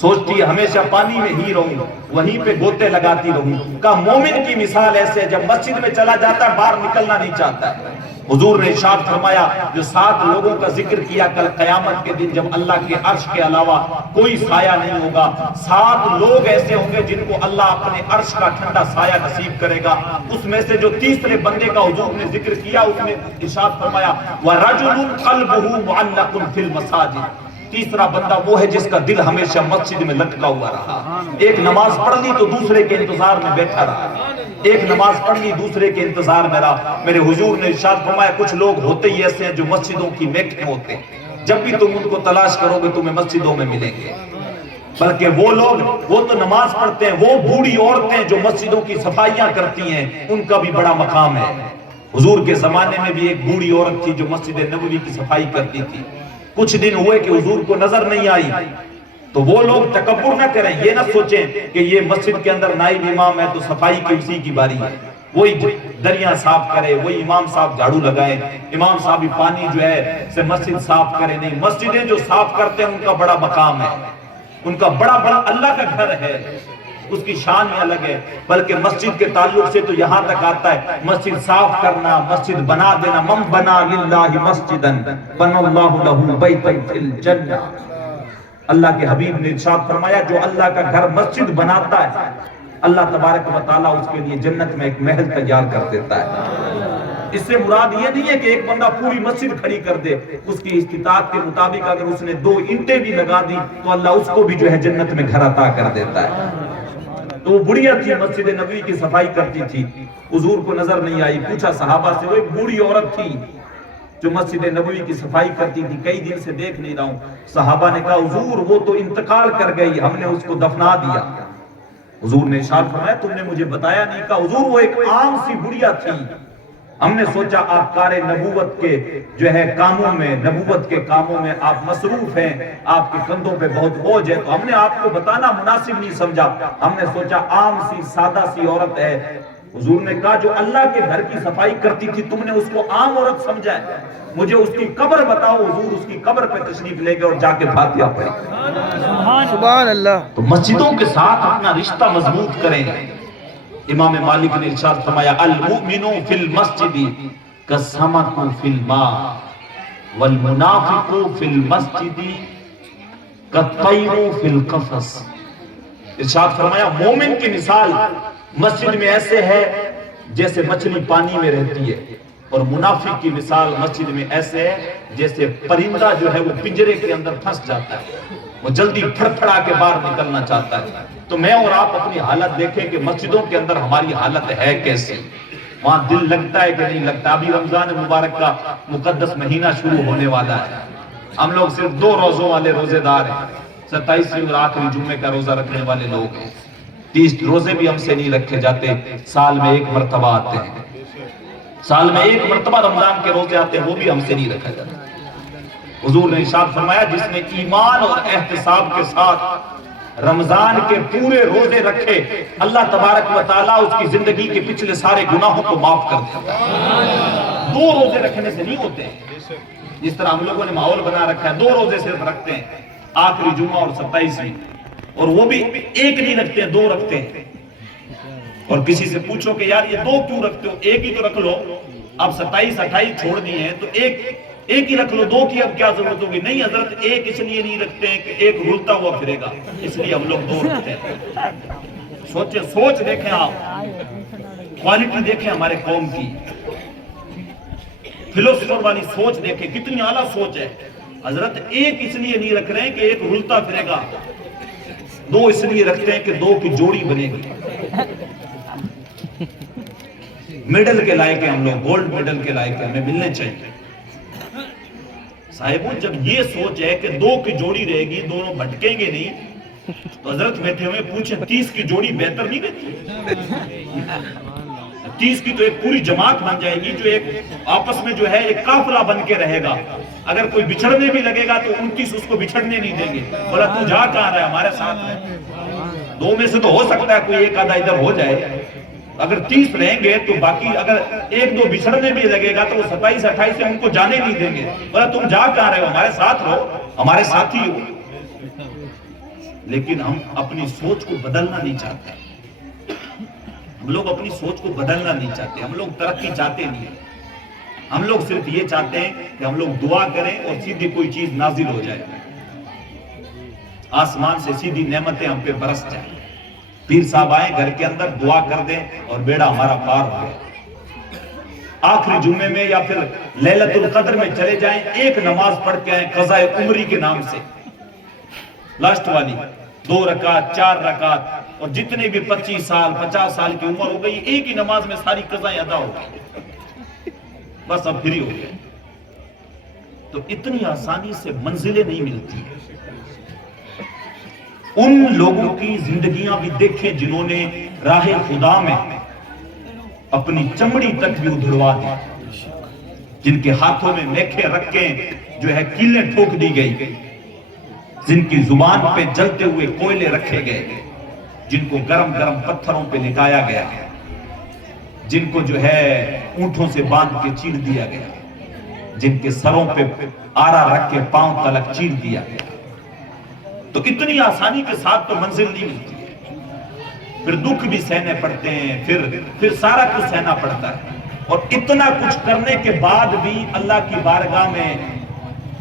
سوچتی ہے ہمیشہ پانی میں ہی رہوں، وہیں پہ گوتے لگاتی رہوں۔ کہ مومن کی مثال ایسے ہے جب مسجد میں چلا جاتا ہے باہر نکلنا نہیں چاہتا ہے۔ حضور نے ارشاد فرمایا جو 7 لوگوں کا ذکر کیا کل قیامت کے دن جب اللہ کے عرش کے علاوہ کوئی سایہ نہیں ہوگا، 7 لوگ ایسے ہوں گے جن کو اللہ اپنے عرش کا ٹھنڈا سایہ نصیب کرے گا۔ اس میں سے جو تیسرے بندے کا حضور نے ذکر کیا اس میں ارشاد فرمایا وَرَجُلٌ قَلْبُهُ مُعَلَّقٌ فِي الْمَسَاجِدِ، تیسرا بندہ وہ ہے جس کا دل ہمیشہ مسجد میں لٹکا ہوا رہا، ایک نماز پڑھ لی تو دوسرے کے انتظار میں بیٹھا رہا، ایک نماز پڑھ لی دوسرے کے انتظار میں رہا۔ میرے حضور نے ارشاد فرمایا کچھ لوگ ہوتے ہی ایسے ہیں جو مسجدوں کی میکھیں ہوتے ہیں، جب بھی تم ان کو تلاش کرو گے تمہیں مسجدوں میں ملیں گے۔ بلکہ وہ لوگ وہ تو نماز پڑھتے ہیں، وہ بوڑھی عورتیں جو مسجدوں کی صفائیاں کرتی ہیں ان کا بھی بڑا مقام ہے۔ حضور کے زمانے میں بھی ایک بوڑھی عورت تھی جو مسجد نبوی کی صفائی کرتی تھی، کچھ دن ہوئے کہ حضور کو نظر نہیں آئی تو وہ لوگ تکبر نہ کریں، یہ نہ سوچیں کہ یہ مسجد کے اندر نائب امام ہے تو صفائی کی اسی کی باری ہے، وہی دریاں صاف کرے، وہی امام صاحب جھاڑو لگائیں، امام صاحب پانی جو ہے سے مسجد صاف کرے، نہیں، مسجدیں جو صاف کرتے ہیں ان کا بڑا مقام ہے، ان کا بڑا اللہ کا گھر ہے، اس کی شان ہی الگ ہے۔ بلکہ مسجد کے تعلق سے تو یہاں تک آتا ہے مسجد صاف کرنا، مسجد بنا دینا، من بنا للہ مسجدا بنا اللہ لہ بیتا فی الجنہ، اللہ کے حبیب نے ارشاد فرمایا جو اللہ کا گھر مسجد بناتا ہے اللہ تبارک و تعالیٰ اس کے لیے جنت میں ایک محل تیار کر دیتا ہے۔ اس سے مراد یہ نہیں ہے کہ ایک بندہ پوری مسجد کھڑی کر دے، اس کی استطاعت کے مطابق اگر اس نے 2 اینٹیں بھی لگا دی تو اللہ اس کو بھی جو ہے جنت میں گھر عطا کر دیتا ہے۔ تو وہ بڑھیا تھی، مسجد نبوی کی صفائی کرتی تھی، حضور کو نظر نہیں آئی، پوچھا صحابہ سے، وہ ایک بوڑھی عورت تھی جو مسجد نبوی کی صفائی کرتی تھی، کئی دن سے دیکھ نہیں رہا ہوں۔ صحابہ نے کہا حضور وہ تو انتقال کر گئی، ہم نے اس کو دفنا دیا۔ حضور نے ارشاد فرمایا تم نے مجھے بتایا نہیں؟ کہا حضور وہ ایک عام سی بڑھیا تھی، ہم نے سوچا آپ کار نبوت کے جو ہے کاموں میں، نبوت کے کاموں میں آپ مصروف ہیں، آپ کے کندھوں پہ بہت بوجھ ہے، تو ہم نے آپ کو بتانا مناسب نہیں سمجھا، ہم نے سوچا عام سی سادہ سی عورت ہے۔ حضور نے کہا جو اللہ کے گھر کی صفائی کرتی تھی تم نے اس کو عام عورت سمجھا ہے، مجھے اس کی قبر بتاؤ۔ حضور اس کی قبر پہ تشریف لے گئے اور جا کے فاتحہ پڑھی۔ سبحان اللہ۔ تو مسجدوں کے ساتھ اپنا رشتہ مضبوط کریں۔ امام مالک نے ارشاد فرمایا المؤمن فی المسجد کالسمک فی الماء والمنافق فی المسجد کالطیر فی القفص۔ ارشاد فرمایا مومن کی مثال مسجد میں ایسے ہے جیسے مچھلی پانی میں رہتی ہے، اور منافق کی مثال مسجد میں ایسے ہے جیسے پرندہ جو ہے وہ پنجرے کے اندر پھنس جاتا ہے، وہ جلدی پھڑ پھڑا کے باہر نکلنا چاہتا ہے۔ تو میں اور آپ اپنی حالت دیکھیں کہ مسجدوں کے اندر ہماری حالت ہے کیسی، وہاں دل لگتا ہے کہ نہیں لگتا۔ ابھی رمضان مبارک کا مقدس مہینہ شروع ہونے والا ہے، ہم لوگ صرف 2 روزوں والے روزے دار ہیں، 27ویں اور آخری جمعے کا روزہ رکھنے والے لوگ ہیں، 30 روزے بھی ہم سے نہیں رکھے جاتے، سال میں 1 مرتبہ آتے ہیں، سال میں 1 مرتبہ رمضان کے روزے آتے ہیں، وہ بھی ہم سے نہیں رکھا جاتا۔ حضور نے ارشاد فرمایا جس نے ایمان اور احتساب کے ساتھ رمضان کے پورے روزے رکھے اللہ تبارک و تعالیٰ اس کی زندگی کے پچھلے سارے گناہوں کو معاف کر دیتا ہے۔ 2 روزے رکھنے سے نہیں ہوتے، جس طرح ہم لوگوں نے ماحول بنا رکھا ہے 2 روزے صرف رکھتے ہیں، آخری جمعہ اور 27ویں، اور وہ بھی 1 نہیں رکھتے ہیں، 2 رکھتے ہیں۔ اور کسی سے پوچھو کہ یار یہ 2 کیوں رکھتے ہو، 1 ہی تو رکھ لو، اب 27 28 چھوڑ دیے ہیں تو ایک ہی رکھ لو، 2 کی اب کیا ضرورت ہوگی؟ نہیں حضرت 1 اس لیے نہیں رکھتے ہیں کہ 1 رولتا ہوا پھرے گا، اس لیے ہم لوگ 2 رکھتے ہیں۔ سوچ دیکھیں آپ، کوالٹی دیکھیں ہمارے قوم کی، فلسفر والی سوچ دیکھیں کتنی اعلیٰ سوچ ہے۔ حضرت 1 اس لیے نہیں رکھ رہے ہیں کہ 1 رولتا پھرے گا، 2 اس لیے رکھتے ہیں کہ 2 کی جوڑی بنے گی۔ میڈل کے لائق ہیں ہم لوگ، گولڈ میڈل کے لائق ہیں، ہمیں ملنے چاہیے۔ صاحبوں جب یہ سوچ ہے کہ 2 کی جوڑی رہے گی، دونوں بھٹکیں گے نہیں، تو حضرت بیٹھے ہوئے پوچھیں 30 کی جوڑی بہتر نہیں رہتی؟ 30 کی تو ایک پوری جماعت بن جائے گی جو ایک آپس میں جو ہے ایک قافلہ بن کے رہے گا، اگر کوئی بچھڑنے بھی لگے گا تو 29 اس کو بچھڑنے نہیں دیں گے، بولا تو جا کہاں رہا ہے ہمارے ساتھ میں، 2 میں سے تو ہو سکتا ہے کوئی 1 آدھا ادھر ہو جائے، اگر 30 رہیں گے تو باقی اگر 1-2 بچھڑنے بھی لگے گا تو وہ 27-28 سے ان کو جانے نہیں دیں گے. بولا تم جا کہاں رہے ہو؟ ہمارے ساتھ رہو، ہمارے ساتھی ہو. لیکن ہم اپنی سوچ کو بدلنا نہیں چاہتے. ہم لوگ اپنی سوچ کو بدلنا نہیں چاہتے. ہم لوگ ترقی چاہتے نہیں ہیں. ہم لوگ صرف یہ چاہتے ہیں کہ ہم لوگ دعا کریں اور سیدھی کوئی چیز نازل ہو جائے، آسمان سے سیدھی نعمتیں ہم پہ برس جائیں. پیر صاحب آئیں گھر کے اندر، دعا کر دیں اور بیڑا ہمارا پار ہو گیا. آخری جمعے میں یا پھر لیلۃ القدر میں چلے جائیں، ایک نماز پڑھ کے آئیں قضاء عمری کے نام سے، لاسٹ والی 2 رکعت 4 رکعت، اور جتنے بھی 25 سال 50 سال کی عمر ہو گئی، ایک ہی نماز میں ساری قضائیں ادا ہو گئی، بس اب فری ہو گئے. تو اتنی آسانی سے منزلیں نہیں ملتی. ان لوگوں کی زندگیاں بھی دیکھیں جنہوں نے راہ خدا میں اپنی چمڑی تک بھی ادھڑوا دی، جن کے ہاتھوں میں میخیں رکھ کے جو ہے کیلیں ٹھوک دی گئی، جن کی زبان پہ جلتے ہوئے کوئلے رکھے گئے، جن کو گرم گرم پتھروں پہ لٹایا گیا، جن کو جو ہے اونٹوں سے باندھ کے چیر دیا گیا، جن کے سروں پہ آرا رکھ کے پاؤں تلک چیر دیا گیا. تو اتنی آسانی کے ساتھ تو منزل نہیں ملتی ہے. پھر دکھ بھی سہنے پڑتے ہیں، پھر سارا کچھ سہنا پڑتا ہے. اور اتنا کچھ کرنے کے بعد بھی اللہ کی بارگاہ میں،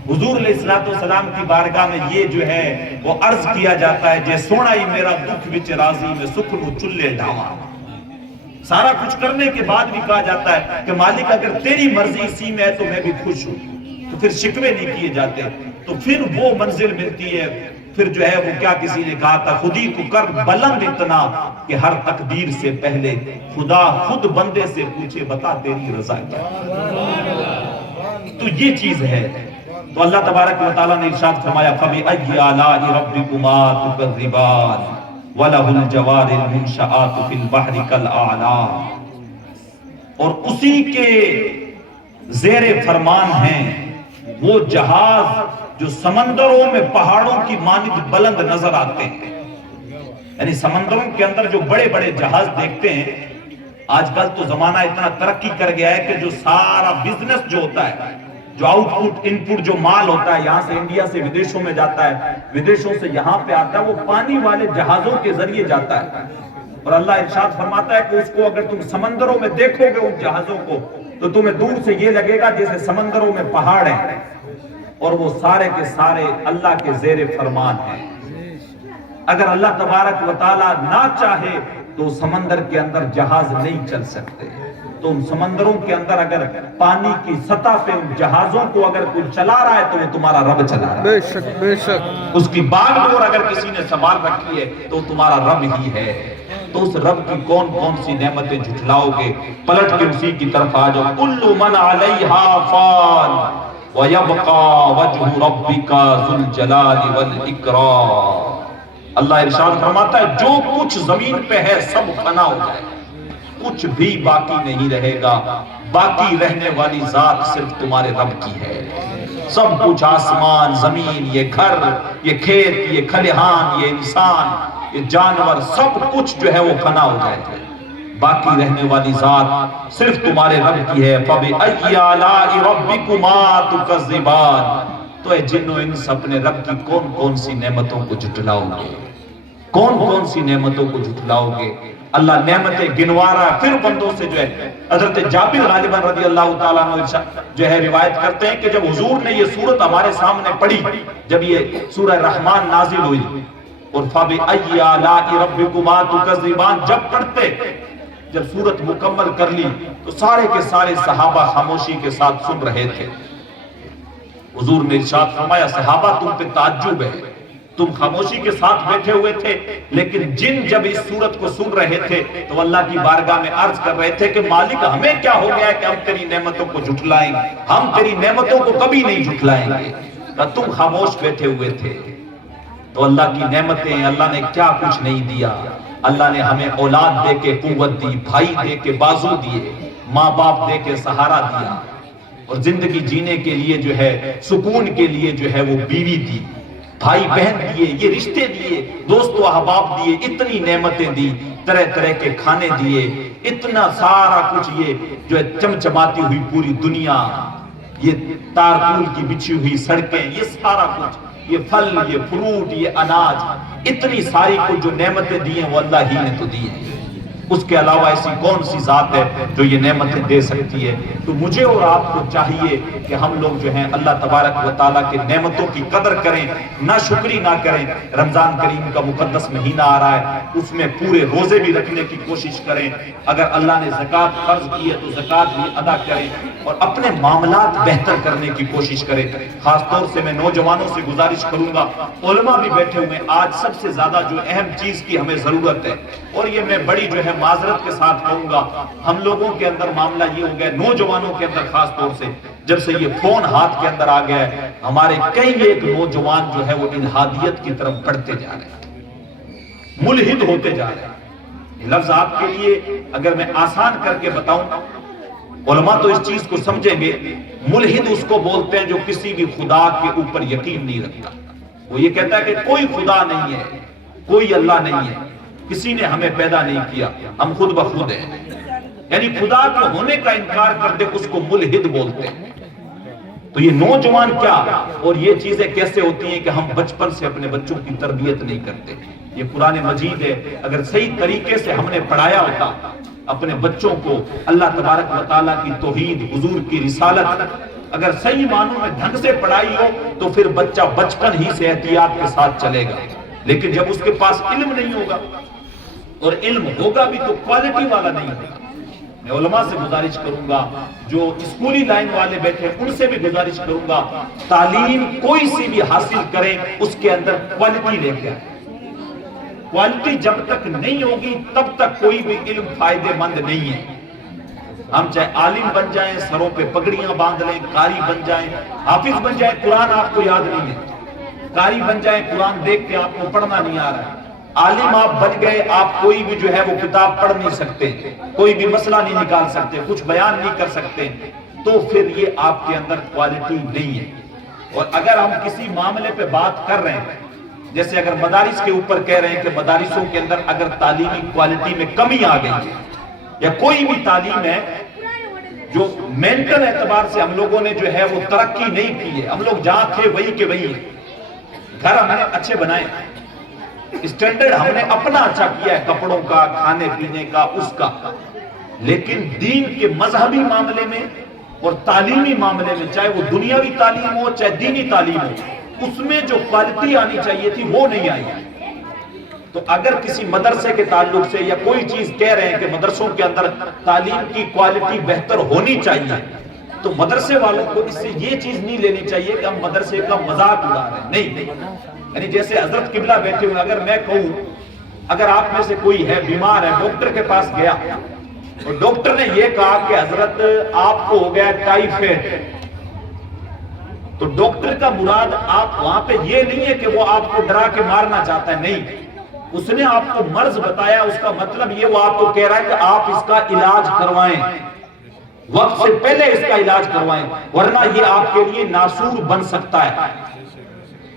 حضور علیہ السلام کی بارگاہ میں یہ جو ہے وہ عرض کیا جاتا ہے، جے سونا ہی میرا دکھ وچ راضی میں سکھ نو چلے ڈاواں. سارا کچھ کرنے کے بعد بھی کہا جاتا ہے کہ مالک اگر تیری مرضی اسی میں ہے تو میں بھی خوش ہوں. تو پھر شکوے نہیں کیے جاتے. تو پھر وہ منزل ملتی ہے. پھر جو ہے وہ کیا کسی نے کہا تھا، خودی کو کر بلند اتنا کہ ہر تقدیر سے پہلے خدا خود بندے سے پوچھے بتا تیری رضا کیا. تو یہ چیز ہے. تو اللہ تبارک و تعالیٰ نے ارشاد فرمایا فَبِأَيِّ آلَاءِ رَبِّكُمَا تُكَذِّبَانِ وَلَهُ الْجَوَارِ الْمُنشَآتُ فِي الْبَحْرِ كَالْأَعْلَامِ. اور اسی کے زیر فرمان ہیں وہ جہاز جو سمندروں میں پہاڑوں کی مانند بلند نظر آتے ہیں. یعنی سمندروں کے اندر جو بڑے بڑے جہاز دیکھتے ہیں. آج کل تو زمانہ اتنا ترقی کر گیا ہے کہ جو سارا بزنس جو ہوتا ہے، جو آؤٹ پٹ ان پٹ جو مال ہوتا ہے، یہاں سے انڈیا سے ودیشوں میں جاتا ہے، ودیشوں سے یہاں پہ آتا ہے، وہ پانی والے جہازوں کے ذریعے جاتا ہے. اور اللہ ارشاد فرماتا ہے کہ اس کو اگر تم سمندروں میں دیکھو گے ان جہازوں کو تو تمہیں دور سے یہ لگے گا جیسے سمندروں میں پہاڑ ہیں، اور وہ سارے کے سارے اللہ کے زیر فرمان ہیں. اگر اللہ تبارک و تعالیٰ نہ چاہے تو سمندر کے اندر جہاز نہیں چل سکتے. تو ان سمندروں کے اندر اگر پانی کی سطح پہ ان جہازوں کو اگر کوئی چلا رہا ہے تو وہ تمہارا رب چلا رہا ہے. بے شک بے شک. اس کی باغ ڈور اگر کسی نے سنبھال رکھی ہے تو تمہارا رب ہی ہے. تو اس رب کی کون کون سی نعمتیں جھٹلاؤ گے؟ پلٹ کے اسی کی طرف آ جاؤ. کل من علیہا فان وَيَبْقَى وَجْهُ رَبِّكَ ذُو الْجَلَالِ وَالْإِكْرَامِ. اللہ ارشاد فرماتا ہے جو کچھ زمین پہ ہے سب فنا ہو جائے گا، کچھ بھی باقی نہیں رہے گا. باقی رہنے والی ذات صرف تمہارے رب کی ہے. سب کچھ آسمان، زمین، یہ گھر، یہ کھیت، یہ کھلیہان، یہ انسان، یہ جانور، سب کچھ جو ہے وہ فنا ہو جائے گا. باقی رہنے والی ذات صرف تمہارے رب کی ہے. فَبِأَيِّ آلَاءِ رَبِّكُمَا تُكَذِّبَانِ. تو اے جن و انس اپنے رب کی کون کون سی نعمتوں کو جھٹلاؤ گے؟ کون کون سی نعمتوں کو جھٹلاؤ گے؟ اللہ نعمتیں گنوا رہا ہے. پھر بندوں سے جو ہے حضرت جابر غالباً رضی اللہ تعالیٰ عنہ جو ہے روایت کرتے ہیں کہ جب حضور نے یہ سورت ہمارے سامنے پڑھی، جب یہ سورہ رحمان نازل ہوئی اور فَبِأَيِّ آلَاءِ رَبِّكُمَا تُكَذِّبَانِ جب پڑھتے، جب سورت مکمل کر لی تو سارے کے سارے صحابہ خاموشی کے ساتھ سن رہے تھے. حضور نے ارشاد فرمایا صحابہ تم پہ تعجب ہے، تم خاموشی کے ساتھ بیٹھے ہوئے تھے، لیکن جن جب اس سورت کو سن رہے تھے تو اللہ کی بارگاہ میں عرض کر رہے تھے کہ مالک ہمیں کیا ہو گیا ہے کہ ہم تیری نعمتوں کو جھٹلائیں گے؟ ہم تیری نعمتوں کو کبھی نہیں جھٹلائیں گے. تم خاموش بیٹھے ہوئے تھے. تو اللہ کی نعمتیں، اللہ نے کیا کچھ نہیں دیا. اللہ نے ہمیں اولاد دے کے قوت دی، بھائی دے کے بازو دیے، ماں باپ دے کے سہارا دیا، اور زندگی جینے کے لیے جو ہے سکون کے لیے جو ہے وہ بیوی دی. بھائی بہن دیے، یہ رشتے دیے، دوست و احباب دیے، اتنی نعمتیں دی، طرح طرح کے کھانے دیے، اتنا سارا کچھ، یہ جو ہے چمچماتی ہوئی پوری دنیا، یہ تارکول کی بچھی ہوئی سڑکیں، یہ سارا کچھ، یہ پھل، یہ فروٹ، یہ اناج، اتنی ساری کچھ جو نعمتیں دی ہیں وہ اللہ ہی نے تو دی ہیں۔ اس کے علاوہ ایسی کون سی ذات ہے جو یہ نعمتیں دے سکتی ہے؟ تو مجھے اور آپ کو چاہیے کہ ہم لوگ جو ہیں اللہ تبارک و تعالیٰ کے نعمتوں کی قدر کریں، نہ شکری نہ کریں۔ رمضان کریم کا مقدس مہینہ آ رہا ہے، اس میں پورے روزے بھی رکھنے کی کوشش کریں، اگر اللہ نے زکوٰۃ فرض کی ہے تو زکوٰۃ بھی ادا کریں، اور اپنے معاملات بہتر کرنے کی کوشش کریں۔ خاص طور سے میں نوجوانوں سے گزارش کروں گا، علماء بھی بیٹھے ہوئے ہیں، آج سب سے زیادہ جو اہم چیز کی ہمیں ضرورت ہے، اور یہ میں بڑی جو ہے معذرت کے ساتھ کہوں گا، ہم لوگوں کے اندر معاملہ یہ ہو گیا، نوجوانوں کے اندر خاص طور سے جب سے یہ فون ہاتھ کے اندر آ گیا ہے، ہمارے کئی ایک نوجوان جو ہے وہ الہادیت کی طرف بڑھتے جا رہے ہیں، ملحد ہوتے جا رہے ہیں۔ لفظ آپ کے لیے اگر میں آسان کر کے بتاؤں، علماء تو اس چیز کو سمجھیں گے، ملحد اس کو بولتے ہیں جو کسی بھی خدا کے اوپر یقین نہیں رکھتا۔ وہ یہ کہتا ہے کہ کوئی خدا نہیں ہے، کوئی اللہ نہیں ہے، کسی نے ہمیں پیدا نہیں کیا، ہم خود بخود ہیں، یعنی خدا کے ہونے کا انکار کر دے اس کو ملحد بولتے ہیں۔ تو یہ نوجوان کیا اور یہ چیزیں کیسے ہوتی ہیں کہ ہم بچپن سے اپنے بچوں کی تربیت نہیں کرتے؟ یہ قرآن مجید ہے، اگر صحیح طریقے سے ہم نے پڑھایا ہوتا اپنے بچوں کو اللہ تبارک و تعالیٰ کی توحید، حضور کی رسالت، اگر صحیح معنوں میں ڈھنگ سے پڑھائی ہو تو پھر بچہ بچپن ہی سے احتیاط کے ساتھ چلے گا۔ لیکن جب اس کے پاس علم نہیں ہوگا، اور علم ہوگا بھی تو کوالٹی والا نہیں ہوگا۔ میں علماء سے گزارش کروں گا، جو اسکولی لائن والے بیٹھے ہیں ان سے بھی گزارش کروں گا، تعلیم کوئی سی بھی حاصل کریں اس کے اندر کوالٹی لے کے آئیں۔ کوالٹی جب تک نہیں ہوگی تب تک کوئی بھی علم فائدے مند نہیں ہے۔ ہم چاہے عالم بن جائیں، سروں پہ پگڑیاں باندھ لیں، قاری بن جائیں، حافظ بن جائیں، قرآن آپ کو یاد نہیں ہے، قاری بن جائیں، قرآن دیکھ کے آپ کو پڑھنا نہیں آ رہا ہے، عالم آپ بن گئے، آپ کوئی بھی جو ہے وہ کتاب پڑھ نہیں سکتے، کوئی بھی مسئلہ نہیں نکال سکتے، کچھ بیان نہیں کر سکتے، تو پھر یہ آپ کے اندر کوالٹی نہیں ہے۔ اور اگر ہم کسی معاملے پہ بات کر رہے ہیں، جیسے اگر مدارس کے اوپر کہہ رہے ہیں کہ مدارسوں کے اندر اگر تعلیمی کوالٹی میں کمی آ گئی ہے، یا کوئی بھی تعلیم ہے جو مینٹل اعتبار سے ہم لوگوں نے جو ہے وہ ترقی نہیں کی ہے، ہم لوگ جہاں تھے وہی کے وہی ہیں، گھر ہم نے اچھے بنائے، اسٹینڈرڈ ہم نے اپنا اچھا کیا ہے، کپڑوں کا، کھانے پینے کا، اس کا، لیکن دین کے مذہبی معاملے میں اور تعلیمی معاملے میں، چاہے وہ دنیاوی تعلیم ہو چاہے دینی تعلیم ہو، اس میں جو کوالٹی آنی چاہیے تھی وہ نہیں آئی۔ تو اگر کسی مدرسے کے تعلق سے یا کوئی چیز کہہ رہے ہیں کہ مدرسوں کے اندر تعلیم کی کوالٹی بہتر ہونی چاہیے، تو مدرسے والوں کو اس سے یہ چیز نہیں لینی چاہیے کہ ہم مدرسے کا مذاق اڑا رہے ہیں، نہیں۔ یعنی جیسے حضرت قبلہ بیٹھے ہوئے، اگر میں کہوں اگر آپ میں سے کوئی ہے بیمار ہے، ڈاکٹر کے پاس گیا اور ڈاکٹر نے یہ کہا کہ حضرت آپ کو ہو گیا ٹائیفائڈ، تو ڈاکٹر کا مراد آپ وہاں پہ یہ نہیں ہے کہ وہ آپ کو ڈرا کے مارنا چاہتا ہے، نہیں، اس نے آپ کو مرض بتایا، اس کا مطلب یہ وہ آپ کو کہہ رہا ہے کہ آپ اس کا علاج کروائیں، وقت سے پہلے اس کا علاج کروائیں، ورنہ یہ آپ کے لیے ناسور بن سکتا ہے۔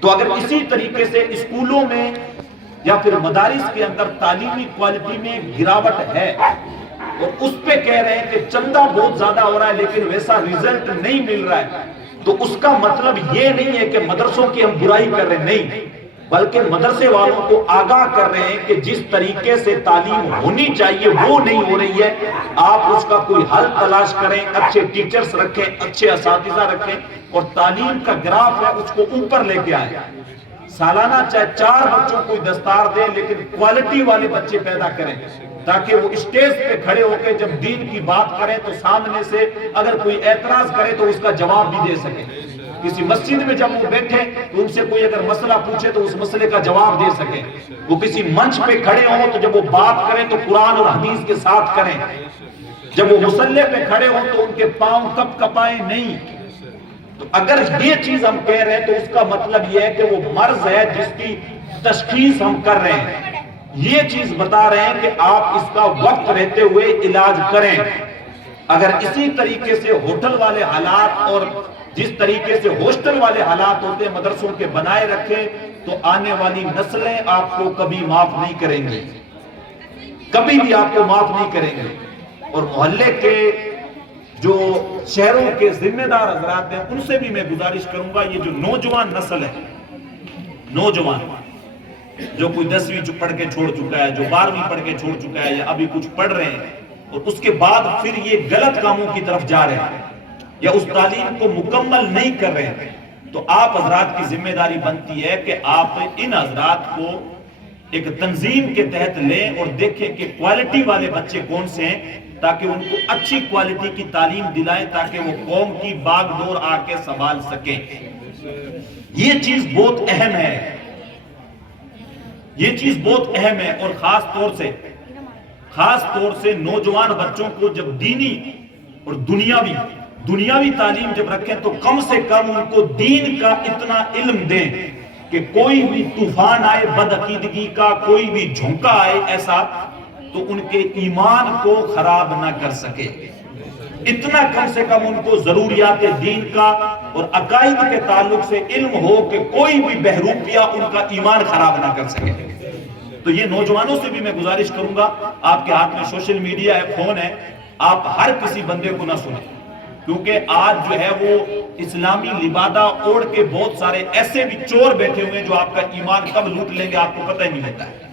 تو اگر اسی طریقے سے اسکولوں میں یا پھر مدارس کے اندر تعلیمی کوالٹی میں گراوٹ ہے اور اس پہ کہہ رہے ہیں کہ چندہ بہت زیادہ ہو رہا ہے لیکن ویسا ریزلٹ نہیں مل رہا ہے، تو اس کا مطلب یہ نہیں ہے کہ مدرسوں کی ہم برائی کر رہے ہیں، نہیں، بلکہ مدرسے والوں کو آگاہ کر رہے ہیں کہ جس طریقے سے تعلیم ہونی چاہیے وہ نہیں ہو رہی ہے، آپ اس کا کوئی حل تلاش کریں، اچھے ٹیچرز رکھیں، اچھے اساتذہ رکھیں، اور تعلیم کا گراف ہے اس کو اوپر لے کے آئیں۔ سالانہ چاہے 4 بچوں کو دستار دیں لیکن کوالٹی والے بچے پیدا کریں، تاکہ وہ اسٹیج پہ کھڑے ہو کے جب دین کی بات کریں تو سامنے سے اگر کوئی اعتراض کرے تو اس کا جواب بھی دے سکیں۔ کسی مسجد میں جب وہ بیٹھے تو ان سے کوئی اگر مسئلہ پوچھے تو اس مسئلے کا جواب دے سکیں۔ وہ کسی منچ پہ کھڑے ہوں تو جب وہ بات کریں تو قرآن اور حدیث کے ساتھ کریں، جب وہ مصلی پہ کھڑے ہوں تو ان کے پاؤں کپ کپائیں نہیں۔ تو اگر یہ چیز ہم کہہ رہے ہیں تو اس کا مطلب یہ ہے کہ وہ مرض ہے جس کی تشخیص ہم کر رہے ہیں، یہ چیز بتا رہے ہیں کہ آپ اس کا وقت رہتے ہوئے علاج کریں۔ اگر اسی طریقے سے ہوٹل والے حالات اور جس طریقے سے ہاسٹل والے حالات ہوتے ہیں مدرسوں کے بنائے رکھے تو آنے والی نسلیں آپ کو کبھی معاف نہیں کریں گی، کبھی بھی آپ کو معاف نہیں کریں گے۔ اور محلے کے جو شہروں کے ذمہ دار حضرات ہیں ان سے بھی میں گزارش کروں گا، یہ جو نوجوان نسل ہے، نوجوان جو کوئی 10ویں پڑھ کے چھوڑ چکا ہے، جو 12ویں پڑھ کے چھوڑ چکا ہے، یا ابھی کچھ پڑھ رہے ہیں اور اس کے بعد پھر یہ غلط کاموں کی طرف جا رہے ہیں یا اس تعلیم کو مکمل نہیں کر رہے ہیں، تو آپ حضرات کی ذمہ داری بنتی ہے کہ آپ ان حضرات کو ایک تنظیم کے تحت لیں اور دیکھیں کہ کوالٹی والے بچے کون سے ہیں، تاکہ ان کو اچھی کوالٹی کی تعلیم دلائیں، تاکہ وہ قوم کی باغ ڈور آ کے سنبھال سکیں۔ یہ چیز بہت اہم ہے، یہ چیز بہت اہم ہے۔ اور خاص طور سے نوجوان بچوں کو جب دینی اور دنیاوی تعلیم جب رکھیں تو کم سے کم ان کو دین کا اتنا علم دیں کہ کوئی بھی طوفان آئے بدعقیدگی کا، کوئی بھی جھونکا آئے ایسا، تو ان کے ایمان کو خراب نہ کر سکے۔ اتنا کم سے کم ان کو ضروریات دین کا اور عقائد کے تعلق سے علم ہو کہ کوئی بھی بہروپیہ ان کا ایمان خراب نہ کر سکے۔ تو یہ نوجوانوں سے بھی میں گزارش کروں گا، آپ کے ہاتھ میں سوشل میڈیا ہے، فون ہے، آپ ہر کسی بندے کو نہ سنیں، کیونکہ آج جو ہے وہ اسلامی لبادہ اوڑھ کے بہت سارے ایسے بھی چور بیٹھے ہوئے ہیں جو آپ کا ایمان کب لوٹ لیں گے آپ کو پتہ ہی نہیں ہوتا ہے،